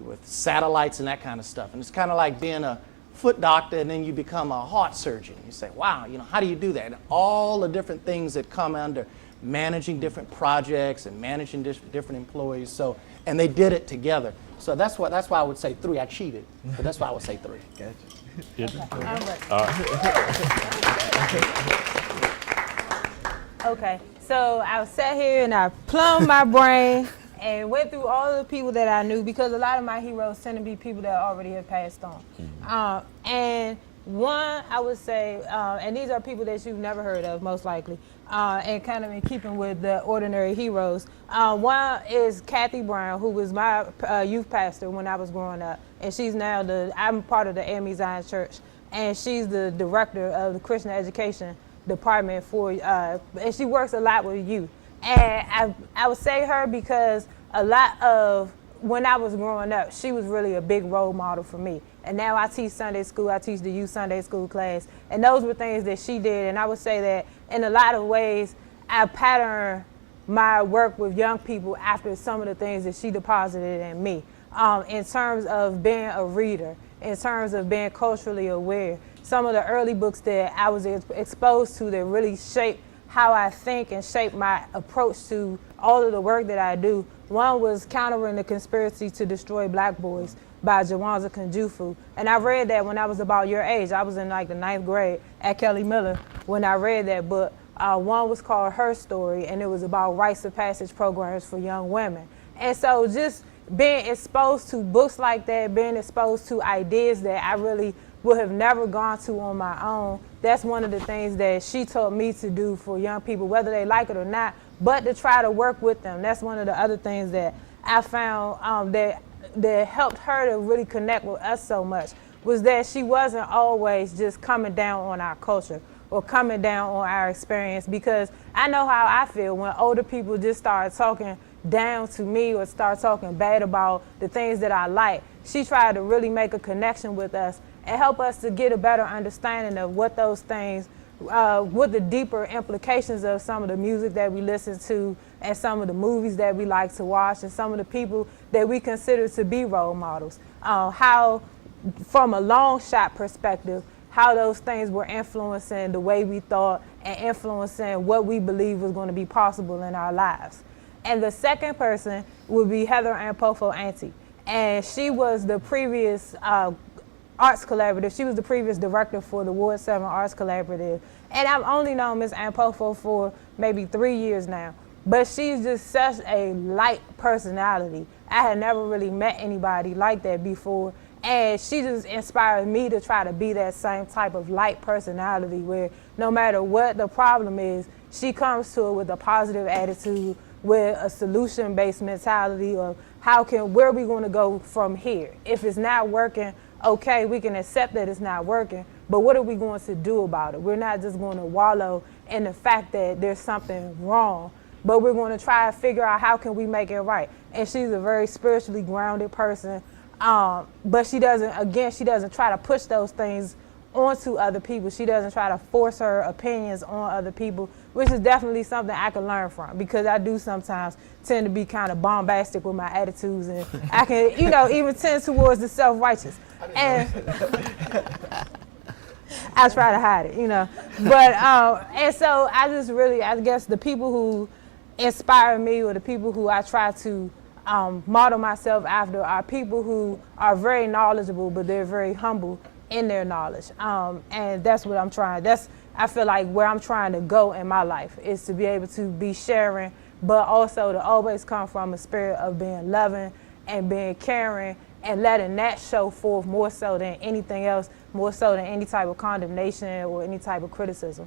with satellites and that kind of stuff. And it's kind of like being a foot doctor and then you become a heart surgeon. You say, wow, how do you do that? And all the different things that come under managing different projects and managing different employees. So, and they did it together. So that's why I would say 3. I cheated, but that's why I would say 3. Okay, so I sat here and I plumbed my brain and went through all of the people that I knew, because a lot of my heroes tend to be people that already have passed on. And one, I would say, and these are people that you've never heard of, most likely, and kind of in keeping with the ordinary heroes. One is Kathy Brown, who was my youth pastor when I was growing up, and she's now I'm part of the AME Zion Church, and she's the director of the Christian Education Department and she works a lot with youth. And I would say her because a lot of, when I was growing up, she was really a big role model for me. And now I teach Sunday school, I teach the youth Sunday school class, and those were things that she did. And I would say that in a lot of ways, I pattern my work with young people after some of the things that she deposited in me, in terms of being a reader, in terms of being culturally aware. Some of the early books that I was exposed to that really shaped how I think and shaped my approach to all of the work that I do. One was Countering the Conspiracy to Destroy Black Boys by Jawanza Kunjufu. And I read that when I was about your age. I was in the 9th grade at Kelly Miller when I read that book. One was called Her Story, and it was about rites of passage programs for young women. And so just being exposed to books like that, being exposed to ideas that I really would have never gone to on my own, that's one of the things that she taught me to do for young people, whether they like it or not, but to try to work with them. That's one of the other things that I found that helped her to really connect with us so much, was that she wasn't always just coming down on our culture or coming down on our experience, because I know how I feel when older people just start talking down to me or start talking bad about the things that I like. She tried to really make a connection with us and help us to get a better understanding of what those things, what the deeper implications of some of the music that we listen to and some of the movies that we like to watch and some of the people that we consider to be role models. How, from a long shot perspective, how those things were influencing the way we thought and influencing what we believe was going to be possible in our lives. And the second person would be Heather Ann Pofo Auntie. And she was the previous Arts Collaborative. She was the previous director for the Ward 7 Arts Collaborative. And I've only known Ms. Ampofo for maybe 3 years now. But she's just such a light personality. I had never really met anybody like that before. And she just inspired me to try to be that same type of light personality where no matter what the problem is, she comes to it with a positive attitude, with a solution-based mentality of where are we going to go from here? If it's not working, okay, we can accept that it's not working, but what are we going to do about it? We're not just going to wallow in the fact that there's something wrong, but we're going to try to figure out how can we make it right. And she's a very spiritually grounded person, but she doesn't try to push those things onto other people. She doesn't try to force her opinions on other people, which is definitely something I can learn from, because I do sometimes tend to be kind of bombastic with my attitudes, and I can, even tend towards the self-righteous. And I try to hide it, But, and so I guess the people who inspire me, or the people who I try to model myself after, are people who are very knowledgeable, but they're very humble in their knowledge. And that's what I'm trying. I feel like where I'm trying to go in my life is to be able to be sharing, but also to always come from a spirit of being loving and being caring, and letting that show forth more so than anything else, more so than any type of condemnation or any type of criticism.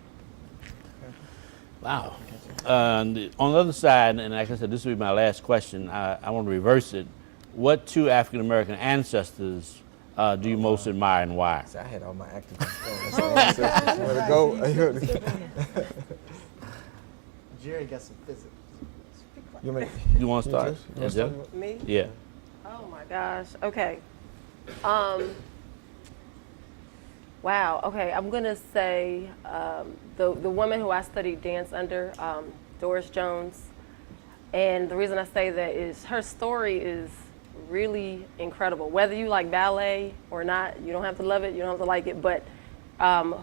Wow. On the other side, and like I said, this will be my last question, I want to reverse it. What two African-American ancestors do you most admire, and why? See, I had all my active answers. Where to go? Jerry got some physics. You want to start? You Jeff? Me? Yeah. Oh my gosh. Okay. Wow. Okay. I'm gonna say the woman who I studied dance under, Doris Jones, and the reason I say that is her story is really incredible. Whether you like ballet or not, you don't have to love it. You don't have to like it, but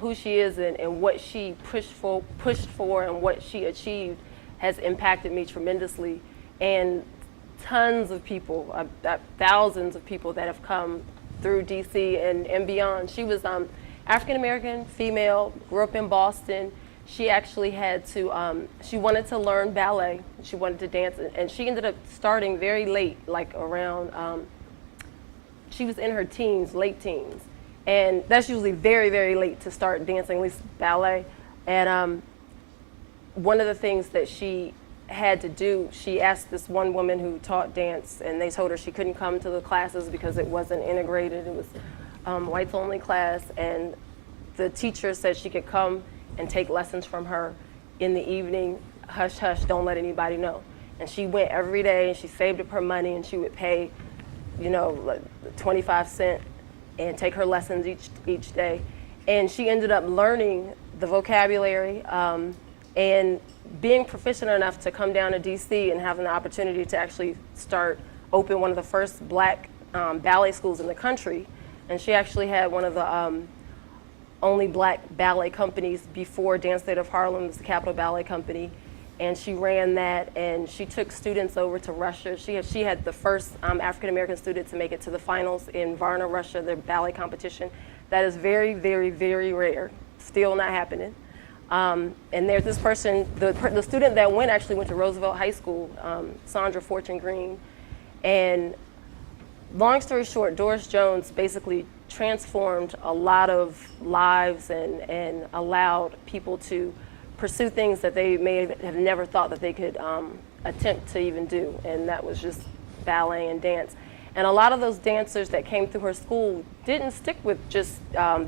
who she is and what she pushed for and what she achieved has impacted me tremendously. And tons of people, thousands of people that have come through DC and beyond. She was African-American, female, grew up in Boston. She actually had to, she wanted to learn ballet. She wanted to dance, and she ended up starting very late, like around, she was in her teens, late teens. And that's usually very, very late to start dancing, at least ballet. And one of the things that she had to do, she asked this one woman who taught dance, and they told her she couldn't come to the classes because it wasn't integrated. It was whites only class, and the teacher said she could come and take lessons from her in the evening, hush hush, don't let anybody know. And she went every day, and she saved up her money, and she would pay, like 25 cents and take her lessons each day. And she ended up learning the vocabulary and being proficient enough to come down to DC and having the opportunity to actually open one of the first black ballet schools in the country. And she actually had one of the only black ballet companies before Dance State of Harlem, was the Capitol Ballet Company. And she ran that, and she took students over to Russia. She had the first African-American student to make it to the finals in Varna, Russia, their ballet competition. That is very, very, very rare. Still not happening. And there's this person, the student that actually went to Roosevelt High School, Sandra Fortune Green. And long story short, Doris Jones basically transformed a lot of lives and allowed people to pursue things that they may have never thought that they could attempt to even do, and that was just ballet and dance. And a lot of those dancers that came through her school didn't stick with just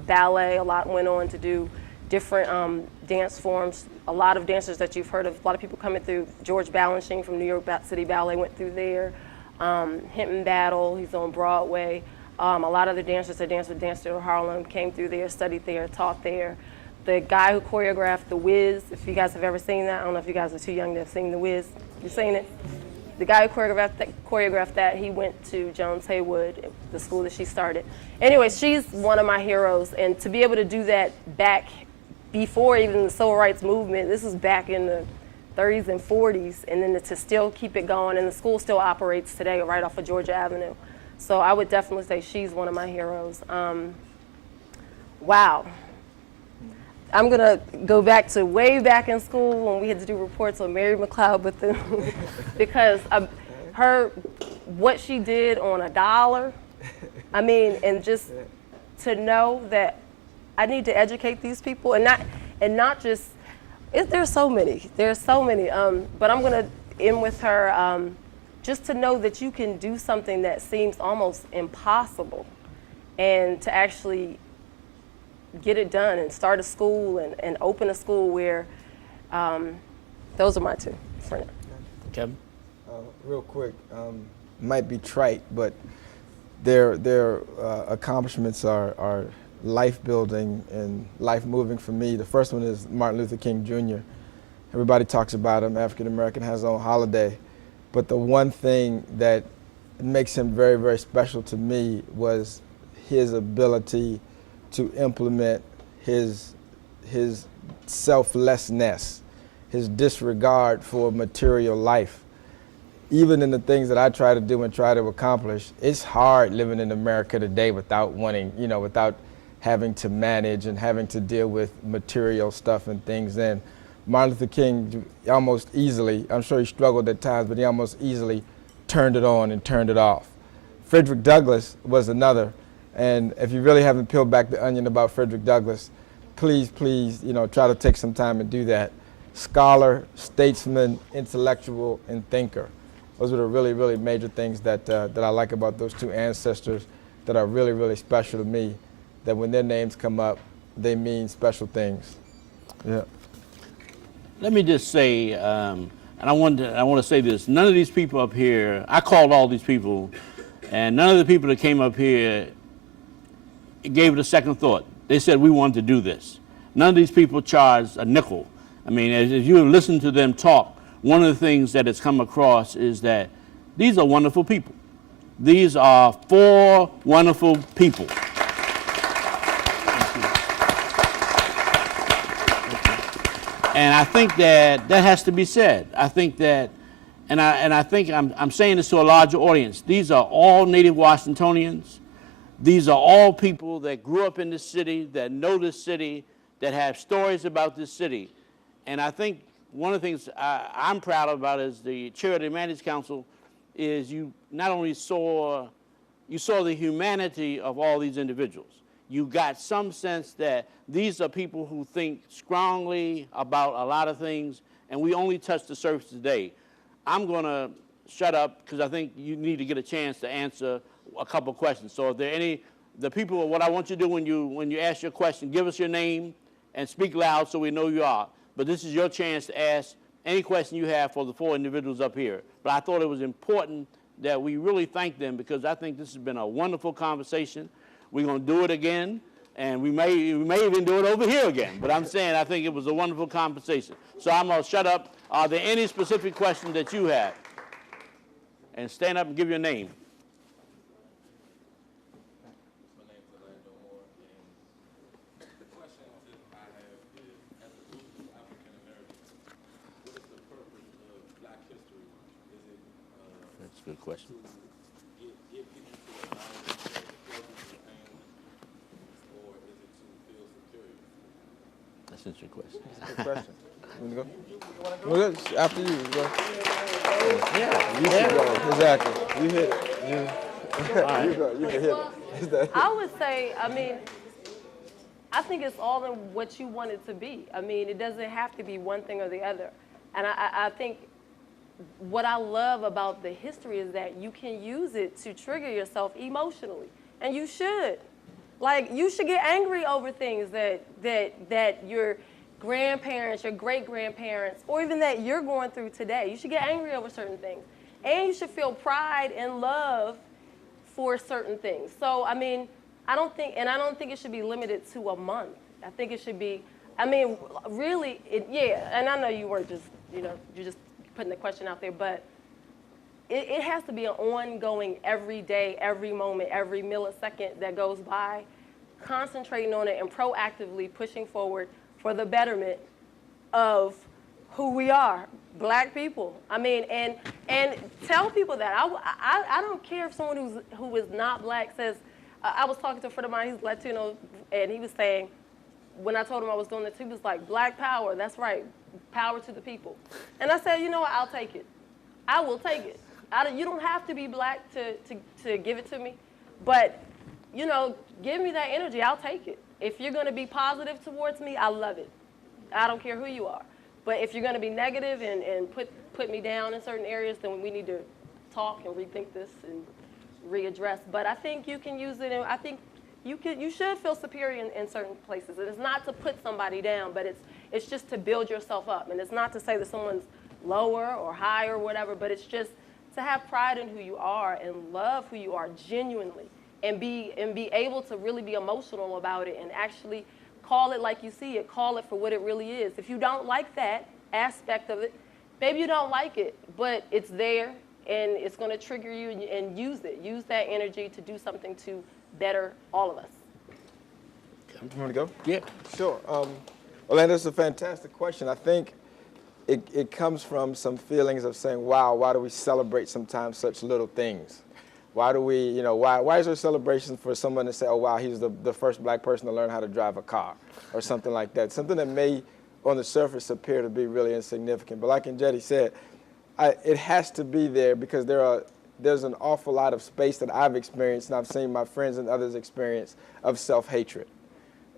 ballet. A lot went on to do different dance forms. A lot of dancers that you've heard of, a lot of people coming through. George Balanchine from New York City Ballet went through there. Hinton Battle, he's on Broadway. A lot of the dancers that danced with Dance Theater Harlem came through there, studied there, taught there. The guy who choreographed The Wiz, if you guys have ever seen that, I don't know if you guys are too young to have seen The Wiz. You seen it? The guy who choreographed that, he went to Jones Haywood, the school that she started. Anyway, she's one of my heroes, and to be able to do that back before even the civil rights movement, this was back in the 30s and 40s, and then to still keep it going, and the school still operates today right off of Georgia Avenue. So I would definitely say she's one of my heroes. wow. I'm gonna go back to way back in school when we had to do reports on Mary McLeod with them because what she did on $1, I mean, and just to know that I need to educate these people and not just, there's so many, but I'm gonna end with her, just to know that you can do something that seems almost impossible and to actually get it done and start a school and open a school where, those are my two for now. Kevin? Real quick, might be trite, but their accomplishments are life building and life moving for me. The first one is Martin Luther King Jr. Everybody talks about him, African American, has his own holiday, but the one thing that makes him very, very special to me was his ability to implement his selflessness, his disregard for material life. Even in the things that I try to do and try to accomplish, it's hard living in America today without wanting, without having to manage and having to deal with material stuff and things. And Martin Luther King almost easily, I'm sure he struggled at times, but he almost easily turned it on and turned it off. Frederick Douglass was another. And if you really haven't peeled back the onion about Frederick Douglass, please, try to take some time and do that. Scholar, statesman, intellectual, and thinker. Those are the really, really major things that I like about those two ancestors that are really, really special to me, that when their names come up, they mean special things. Yeah. Let me just say, and I want to say this, none of these people up here, I called all these people, and none of the people that came up here gave it a second thought. They said, we want to do this. None of these people charged a nickel. I mean, as you listen to them talk, one of the things that has come across is that these are wonderful people. These are 4 wonderful people. And I think that has to be said. I think that, and I think I'm saying this to a larger audience. These are all native Washingtonians. These are all people that grew up in this city, that know this city, that have stories about this city. And I think one of the things I'm proud about as the chair of the Humanities Council is you not only saw the humanity of all these individuals. You got some sense that these are people who think strongly about a lot of things, and we only touched the surface today. I'm going to shut up because I think you need to get a chance to answer a couple questions. So if there are the people, what I want you to do when you ask your question, give us your name and speak loud so we know you are. But this is your chance to ask any question you have for the 4 individuals up here. But I thought it was important that we really thank them because I think this has been a wonderful conversation. We're going to do it again, and we may even do it over here again. But I'm saying I think it was a wonderful conversation. So I'm going to shut up. Are there any specific questions that you have? And stand up and give your name. That's a good question. That's an interesting question. Good question. You want to go? Well, after you. Go. Yeah. You should go. Exactly. You hit it. All right. You go. You can hit it. I would say, I think it's all in what you want it to be. I mean, it doesn't have to be one thing or the other. And I think what I love about the history is that you can use it to trigger yourself emotionally. And you should. Like, you should get angry over things that your grandparents, your great-grandparents, or even that you're going through today. You should get angry over certain things. And you should feel pride and love for certain things. So, I mean, I don't think it should be limited to a month. I think it should be, really, yeah, and I know you weren't just, you're just putting the question out there, but it has to be an ongoing, every day, every moment, every millisecond that goes by, concentrating on it and proactively pushing forward for the betterment of who we are, Black people. And tell people that. I don't care if someone who is not Black says, I was talking to a friend of mine, he's Latino, and he was saying, when I told him I was doing this, he was like, Black power, that's right, power to the people. And I said, you know what, I'll take it. I will take it. You don't have to be Black to give it to me, but, you know, give me that energy, I'll take it. If you're gonna be positive towards me, I love it. I don't care who you are. But if you're gonna be negative and put me down in certain areas, then we need to talk and rethink this and readdress. But I think you can use it, and I think you should feel superior in certain places. And it's not to put somebody down, but it's just to build yourself up. And it's not to say that someone's lower or higher or whatever, but it's just to have pride in who you are and love who you are genuinely, and be able to really be emotional about it and actually call it like you see it, call it for what it really is. If you don't like that aspect of it, maybe you don't like it, but it's there and it's going to trigger you, and use it. Use that energy to do something to better all of us. You want to go? Yeah. Sure. Orlando, it's a fantastic question. I think it comes from some feelings of saying, wow, why do we celebrate sometimes such little things? Why do we, you know, why is there a celebration for someone to say, oh, wow, he's the first Black person to learn how to drive a car, or something like that? Something that may, on the surface, appear to be really insignificant. But like Njeri said, it has to be there because there's an awful lot of space that I've experienced, and I've seen my friends and others experience, of self-hatred.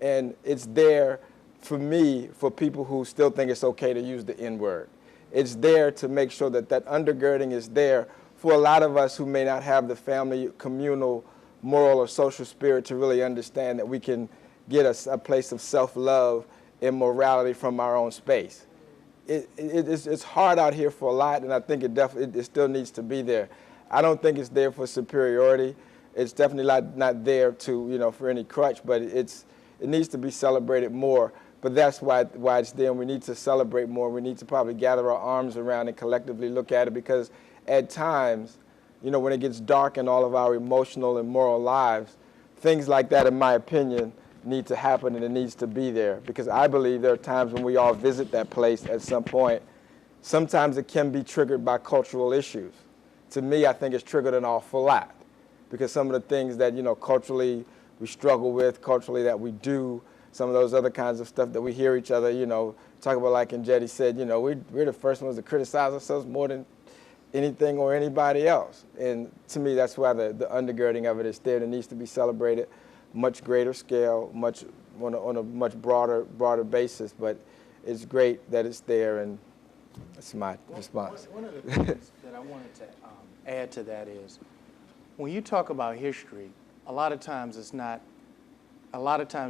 And it's there for me, for people who still think it's okay to use the N-word. It's there to make sure that that undergirding is there for a lot of us who may not have the family, communal, moral, or social spirit to really understand that we can get a place of self-love and morality from our own space. It's hard out here for a lot, and I think it still needs to be there. I don't think it's there for superiority. It's definitely not there to, you know, for any crutch, but it needs to be celebrated more. But that's why it's there, and we need to celebrate more. We need to probably gather our arms around and collectively look at it, because at times, you know, when it gets dark in all of our emotional and moral lives, things like that, in my opinion, need to happen, and it needs to be there. Because I believe there are times when we all visit that place at some point. Sometimes it can be triggered by cultural issues. To me, I think it's triggered an awful lot, because some of the things that, you know, culturally we struggle with, culturally that we do, some of those other kinds of stuff that we hear each other, you know, talk about, like Njeri said, you know, we're the first ones to criticize ourselves more than anything or anybody else. And to me, that's why the undergirding of it is there, and it needs to be celebrated much greater scale, on a much broader basis. But it's great that it's there, and that's my response. One of the things that I wanted to add to that is, when you talk about history, a lot of times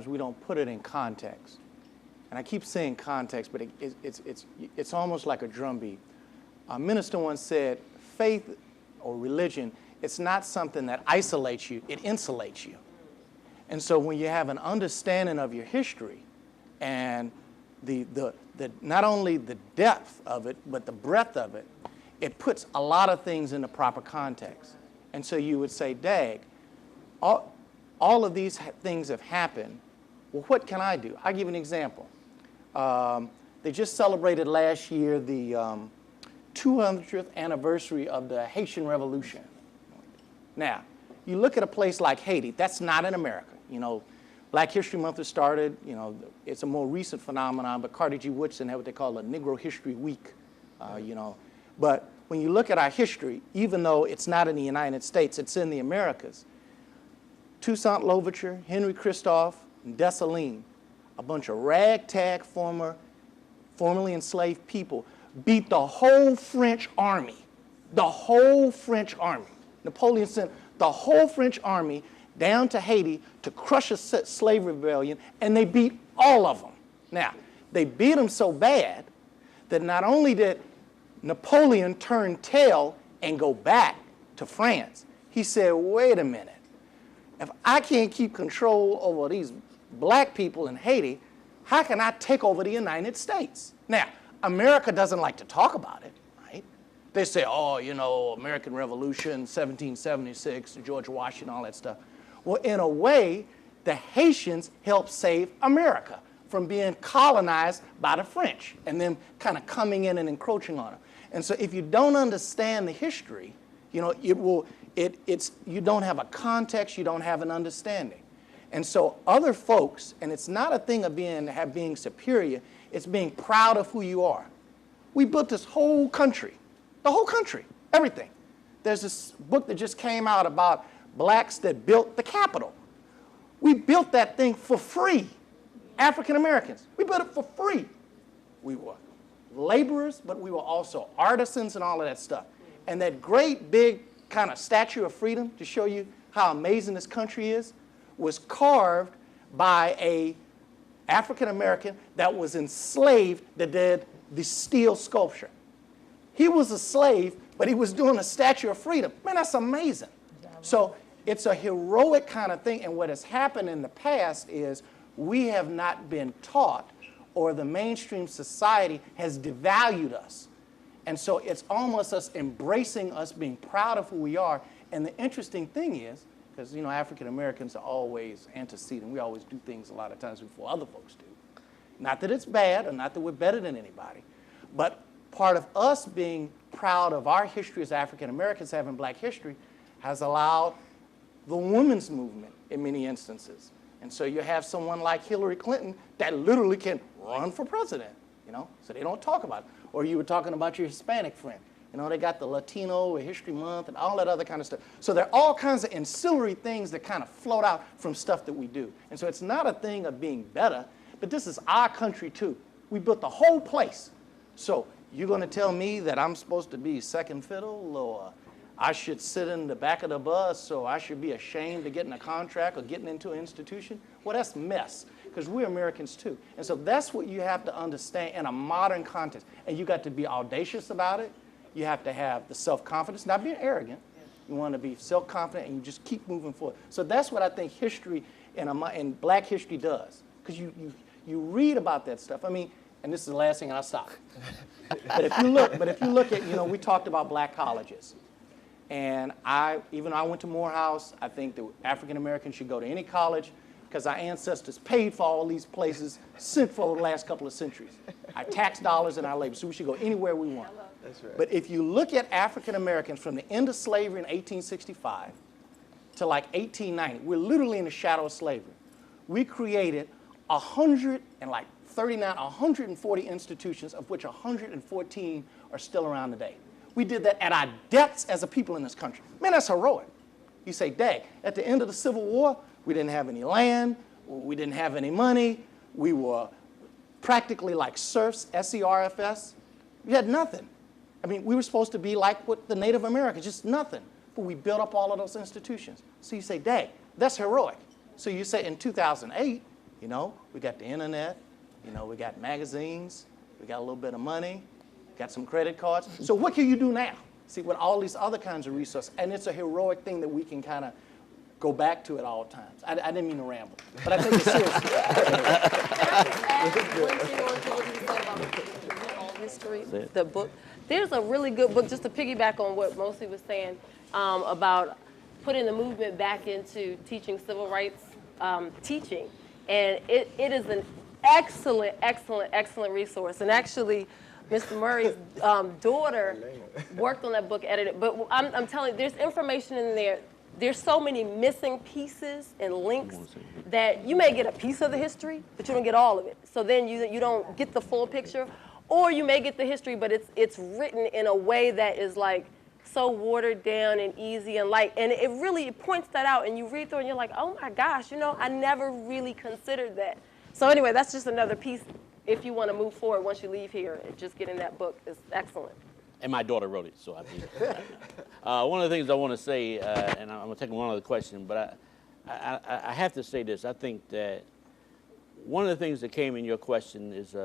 we don't put it in context. And I keep saying context, but it's almost like a drumbeat. A minister once said, faith or religion, it's not something that isolates you, it insulates you. And so when you have an understanding of your history and not only the depth of it, but the breadth of it, it puts a lot of things in the proper context. And so you would say, Dag, all of these things have happened. Well, what can I do? I'll give you an example. They just celebrated last year the 200th anniversary of the Haitian Revolution. Now, you look at a place like Haiti, that's not in America. You know, Black History Month has started, you know, it's a more recent phenomenon, but Carter G. Woodson had what they call a Negro History Week, you know. But when you look at our history, even though it's not in the United States, it's in the Americas, Toussaint Louverture, Henry Christophe, and Dessalines, a bunch of ragtag formerly enslaved people, beat the whole French army, Napoleon sent the whole French army down to Haiti to crush a slave rebellion, and they beat all of them. Now, they beat them so bad that not only did Napoleon turn tail and go back to France, he said, wait a minute, if I can't keep control over these black people in Haiti, how can I take over the United States? Now, America doesn't like to talk about it, right? They say, oh, you know, American Revolution, 1776, George Washington, all that stuff. Well, in a way, the Haitians helped save America from being colonized by the French and them kind of coming in and encroaching on them. And so if you don't understand the history, you know, you don't have a context, you don't have an understanding. And so other folks, and it's not a thing of being superior, it's being proud of who you are. We built this whole country, the whole country, everything. There's this book that just came out about blacks that built the Capitol. We built that thing for free. African Americans, we built it for free. We were laborers, but we were also artisans and all of that stuff. And that great big kind of Statue of Freedom to show you how amazing this country is was carved by a African American that was enslaved that did the steel sculpture. He was a slave, but he was doing a Statue of Freedom. Man, that's amazing. So it's a heroic kind of thing, and what has happened in the past is we have not been taught, or the mainstream society has devalued us. And so it's almost us embracing us being proud of who we are. And the interesting thing is, because you know African Americans are always antecedent, we always do things a lot of times before other folks do. Not that it's bad, or not that we're better than anybody, but part of us being proud of our history as African Americans, having black history, has allowed the women's movement in many instances. And so you have someone like Hillary Clinton that literally can run for president, you know, so they don't talk about it. Or you were talking about your Hispanic friend. You know, they got the Latino History Month and all that other kind of stuff. So there are all kinds of ancillary things that kind of float out from stuff that we do. And so it's not a thing of being better, but this is our country too. We built the whole place. So you're going to tell me that I'm supposed to be second fiddle, or I should sit in the back of the bus, or I should be ashamed of getting a contract or getting into an institution? Well, that's mess, because we're Americans too. And so that's what you have to understand in a modern context. And you got to be audacious about it. You have to have the self-confidence, not being arrogant. You want to be self-confident, and you just keep moving forward. So that's what I think history and black history does, because you read about that stuff. I mean, and this is the last thing, and I'll stop. But if you look at, you know, we talked about black colleges. And even though I went to Morehouse, I think that African Americans should go to any college, because our ancestors paid for all these places for the last couple of centuries. Our tax dollars and our labor, so we should go anywhere we want. That's right. But if you look at African Americans from the end of slavery in 1865 to like 1890, we're literally in the shadow of slavery. We created 140 institutions, of which 114 are still around today. We did that at our depths as a people in this country. Man, that's heroic. You say, dang, at the end of the Civil War, we didn't have any land, we didn't have any money, we were practically like serfs, S-E-R-F-S. We had nothing. I mean, we were supposed to be like what the Native Americans, just nothing. But we built up all of those institutions. So you say, dang, that's heroic. So you say in 2008, you know, we got the internet, you know, we got magazines, we got a little bit of money, got some credit cards. So what can you do now? See, with all these other kinds of resources, and it's a heroic thing that we can kind of go back to at all times. I didn't mean to ramble, but I think it's serious. Can I just add one thing on to what you said about all history, the book? There's a really good book, just to piggyback on what Mossi was saying, about putting the movement back into teaching civil rights teaching. And it is an excellent, excellent, excellent resource. And actually, Mr. Murray's daughter worked on that book, edited it. But I'm telling you, there's information in there. There's so many missing pieces and links that you may get a piece of the history, but you don't get all of it. So then you don't get the full picture. Or you may get the history, but it's written in a way that is like so watered down and easy and light. And it really points that out, and you read through and you're like, oh my gosh, you know, I never really considered that. So anyway, that's just another piece if you want to move forward once you leave here. Just getting that book is excellent. And my daughter wrote it, so I mean. One of the things I want to say, and I'm going to take one other question, but I have to say this. I think that one of the things that came in your question is,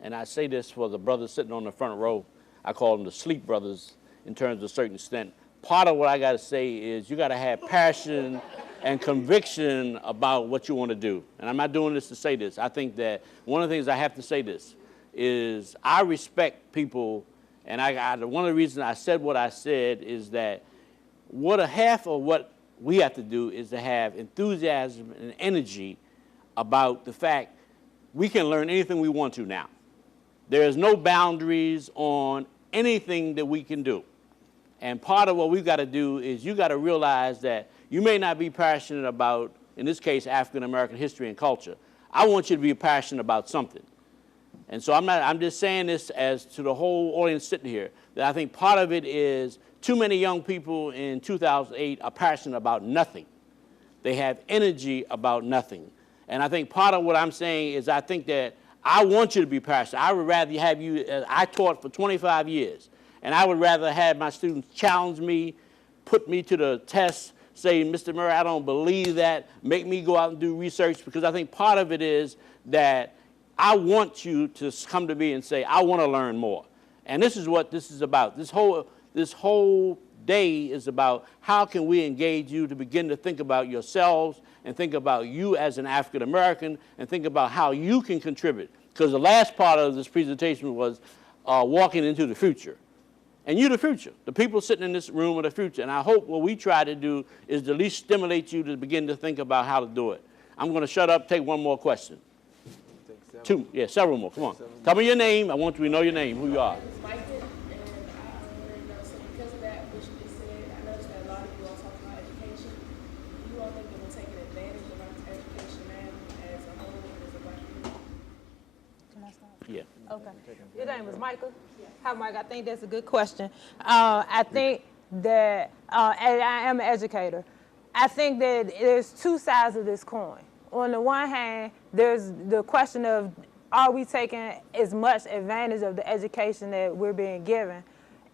and I say this for the brothers sitting on the front row, I call them the sleep brothers in terms of a certain extent. Part of what I got to say is you got to have passion and conviction about what you want to do. And I'm not doing this to say this. I think that one of the things I have to say this is I respect people, and one of the reasons I said what I said is that half of what we have to do is to have enthusiasm and energy about the fact we can learn anything we want to now. There is no boundaries on anything that we can do. And part of what we've got to do is you got to realize that you may not be passionate about, in this case, African American history and culture. I want you to be passionate about something. And so I'm just saying this as to the whole audience sitting here, that I think part of it is too many young people in 2008 are passionate about nothing. They have energy about nothing. And I think part of what I'm saying is I think that I want you to be passionate. I would rather have you, I taught for 25 years, and I would rather have my students challenge me, put me to the test, say, Mr. Murray, I don't believe that, make me go out and do research, because I think part of it is that I want you to come to me and say, I want to learn more. And this is what this is about. This whole day is about how can we engage you to begin to think about yourselves and think about you as an African American and think about how you can contribute. Because the last part of this presentation was walking into the future. And you're the future. The people sitting in this room are the future. And I hope what we try to do is to at least stimulate you to begin to think about how to do it. I'm going to shut up, take one more question. Two, yeah, several more. Come on. Tell me your name. I want you to know your name, who you are. Yeah. Okay. Your name is Michael? Hi, Mike. I think that's a good question. I think that, and I am an educator, I think that there's two sides of this coin. On the one hand, there's the question of, are we taking as much advantage of the education that we're being given?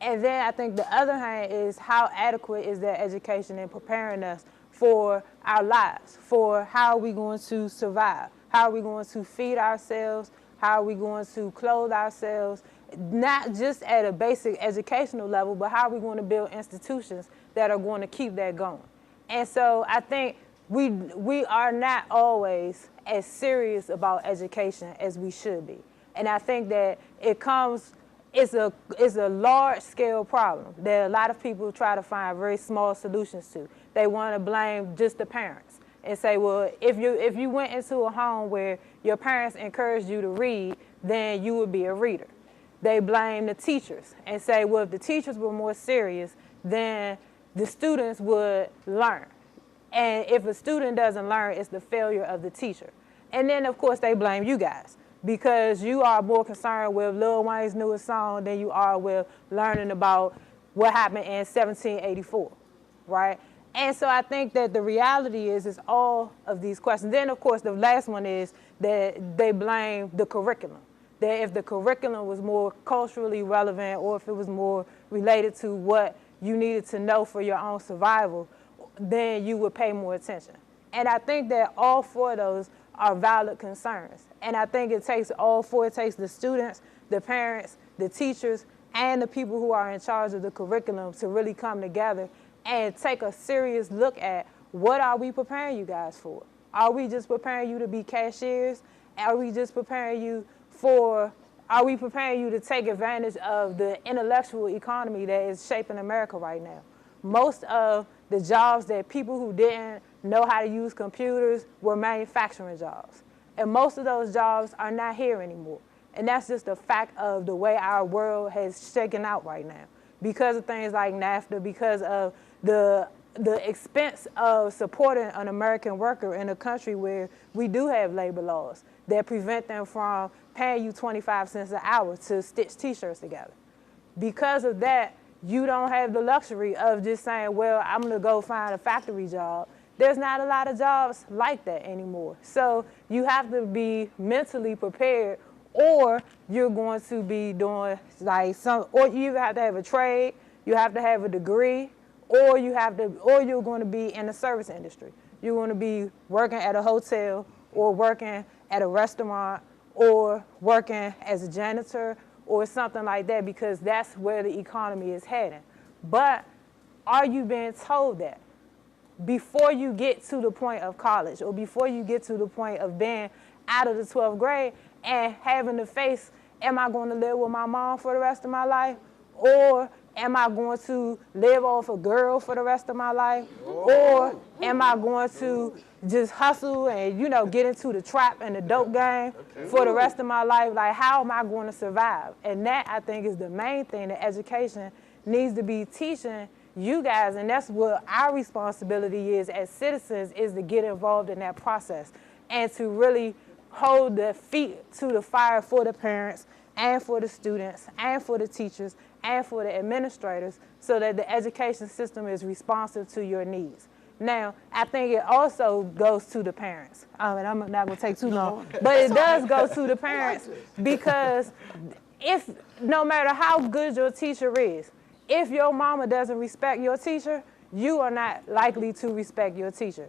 And then I think the other hand is, how adequate is that education in preparing us for our lives, for how are we going to survive? How are we going to feed ourselves? How are we going to clothe ourselves? Not just at a basic educational level, but how are we going to build institutions that are going to keep that going? And so I think we are not always as serious about education as we should be. And I think that it's a large scale problem that a lot of people try to find very small solutions to. They want to blame just the parents and say, well, if you went into a home where your parents encouraged you to read, then you would be a reader. They blame the teachers and say, well, if the teachers were more serious, then the students would learn. And if a student doesn't learn, it's the failure of the teacher. And then, of course, they blame you guys because you are more concerned with Lil Wayne's newest song than you are with learning about what happened in 1784, right? And so I think that the reality is all of these questions. Then, of course, the last one is that they blame the curriculum. That if the curriculum was more culturally relevant or if it was more related to what you needed to know for your own survival, then you would pay more attention. And I think that all four of those are valid concerns. And I think it takes all four. It takes the students, the parents, the teachers, and the people who are in charge of the curriculum to really come together and take a serious look at what are we preparing you guys for? Are we just preparing you to be cashiers? Are we just preparing you to take advantage of the intellectual economy that is shaping America right now? Most of the jobs that people who didn't know how to use computers were manufacturing jobs. And most of those jobs are not here anymore. And that's just a fact of the way our world has shaken out right now. Because of things like NAFTA, because of the expense of supporting an American worker in a country where we do have labor laws that prevent them from paying you 25 cents an hour to stitch T-shirts together. Because of that, you don't have the luxury of just saying, well, I'm going to go find a factory job. There's not a lot of jobs like that anymore. So you have to be mentally prepared, or you're going to be doing like or you have to have a trade, you have to have a degree, or you're going to be in the service industry. You're going to be working at a hotel or working at a restaurant or working as a janitor or something like that, because that's where the economy is heading. But are you being told that before you get to the point of college or before you get to the point of being out of the 12th grade and having to face, am I going to live with my mom for the rest of my life? Or am I going to live off a girl for the rest of my life? Or am I going to just hustle and, get into the trap and the dope game for the rest of my life? Like, how am I going to survive? And that, I think, is the main thing that education needs to be teaching you guys, and that's what our responsibility is as citizens, is to get involved in that process and to really hold the feet to the fire for the parents and for the students and for the teachers and for the administrators so that the education system is responsive to your needs. Now, I think it also goes to the parents, and I'm not going to take too long, but it does go to the parents because if, no matter how good your teacher is, if your mama doesn't respect your teacher, you are not likely to respect your teacher.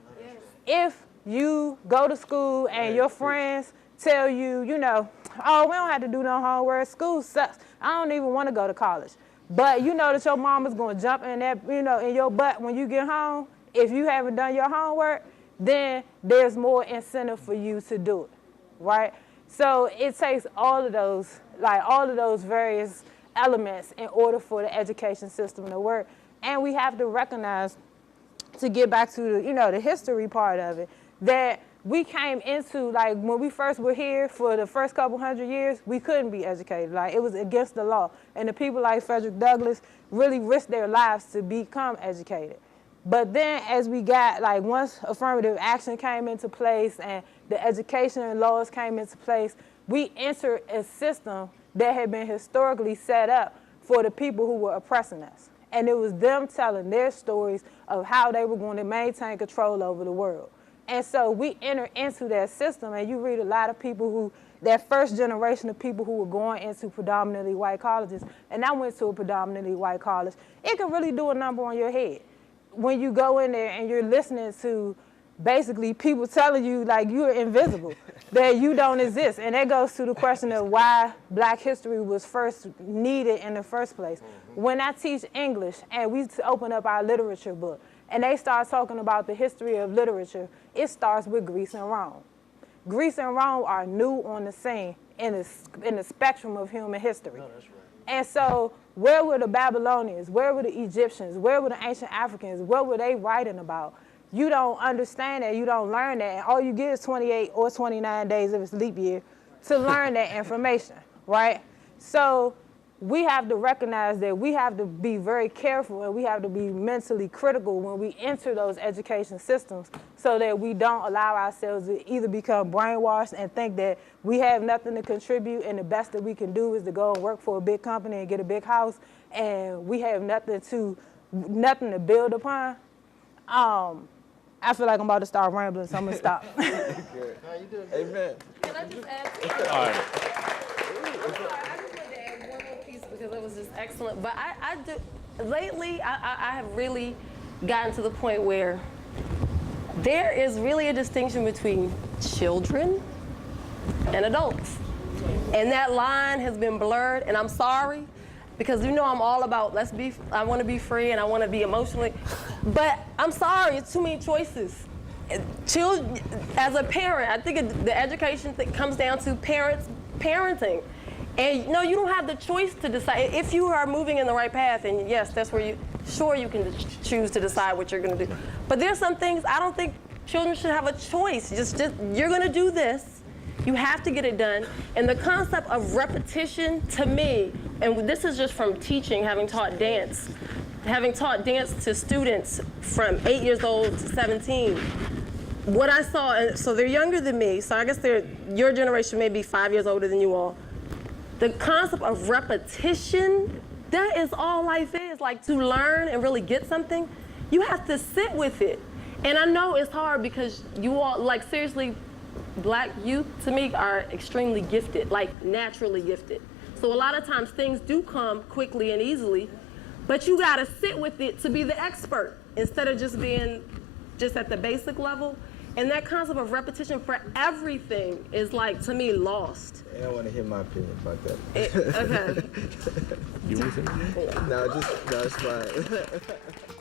If you go to school and your friends tell you, you know, oh, we don't have to do no homework, school sucks, I don't even want to go to college, but you know that your mama's going to jump in that, you know, in your butt when you get home, if you haven't done your homework, then there's more incentive for you to do it, right? So it takes all of those, like all of those various elements in order for the education system to work. And we have to recognize, to get back to the, you know, the history part of it, that we came into, like when we first were here for the first couple 100 years, we couldn't be educated. Like it was against the law. And the people like Frederick Douglass really risked their lives to become educated. But then as we got, like once affirmative action came into place and the education laws came into place, we entered a system that had been historically set up for the people who were oppressing us. And it was them telling their stories of how they were going to maintain control over the world. And so we enter into that system, and you read a lot of people who, that first generation of people who were going into predominantly white colleges, and I went to a predominantly white college, it can really do a number on your head. When you go in there and you're listening to basically people telling you like you're invisible, that you don't exist. And that goes to the question of why Black history was first needed in the first place. When I teach English and we open up our literature book and they start talking about the history of literature, it starts with Greece and Rome. Greece and Rome are new on the scene in the spectrum of human history. No, that's right. And so where were the Babylonians? Where were the Egyptians? Where were the ancient Africans? What were they writing about? You don't understand that, you don't learn that, and all you get is 28 or 29 days if it's leap year to learn that information, right? So we have to recognize that we have to be very careful and we have to be mentally critical when we enter those education systems so that we don't allow ourselves to either become brainwashed and think that we have nothing to contribute and the best that we can do is to go and work for a big company and get a big house and we have nothing to build upon. I feel like I'm about to start rambling, so I'm gonna stop. How you doing? Amen. Can I just add? All right. I just wanted to add one more piece because it was just excellent. But I do, lately, I have really gotten to the point where there is really a distinction between children and adults. And that line has been blurred, and I'm sorry, because you know I'm all about I want to be free and I want to be emotionally, but I'm sorry, it's too many choices. Children, as a parent, I think the education thing comes down to parenting. And no, you don't have the choice to decide. If you are moving in the right path, and yes, that's where you can choose to decide what you're gonna do. But there's some things I don't think children should have a choice. Just you're gonna do this. You have to get it done. And the concept of repetition, to me, and this is just from teaching, having taught dance to students from 8 years old to 17, what I saw, and so they're younger than me, so I guess your generation may be 5 years older than you all. The concept of repetition, that is all life is. Like, to learn and really get something, you have to sit with it. And I know it's hard because you all, like, seriously, Black youth, to me, are extremely gifted, like naturally gifted. So a lot of times things do come quickly and easily, but you gotta sit with it to be the expert instead of just being just at the basic level. And that concept of repetition for everything is, like, to me, lost. I don't want to hear my opinion about that. Okay. You want to say? No, it's fine.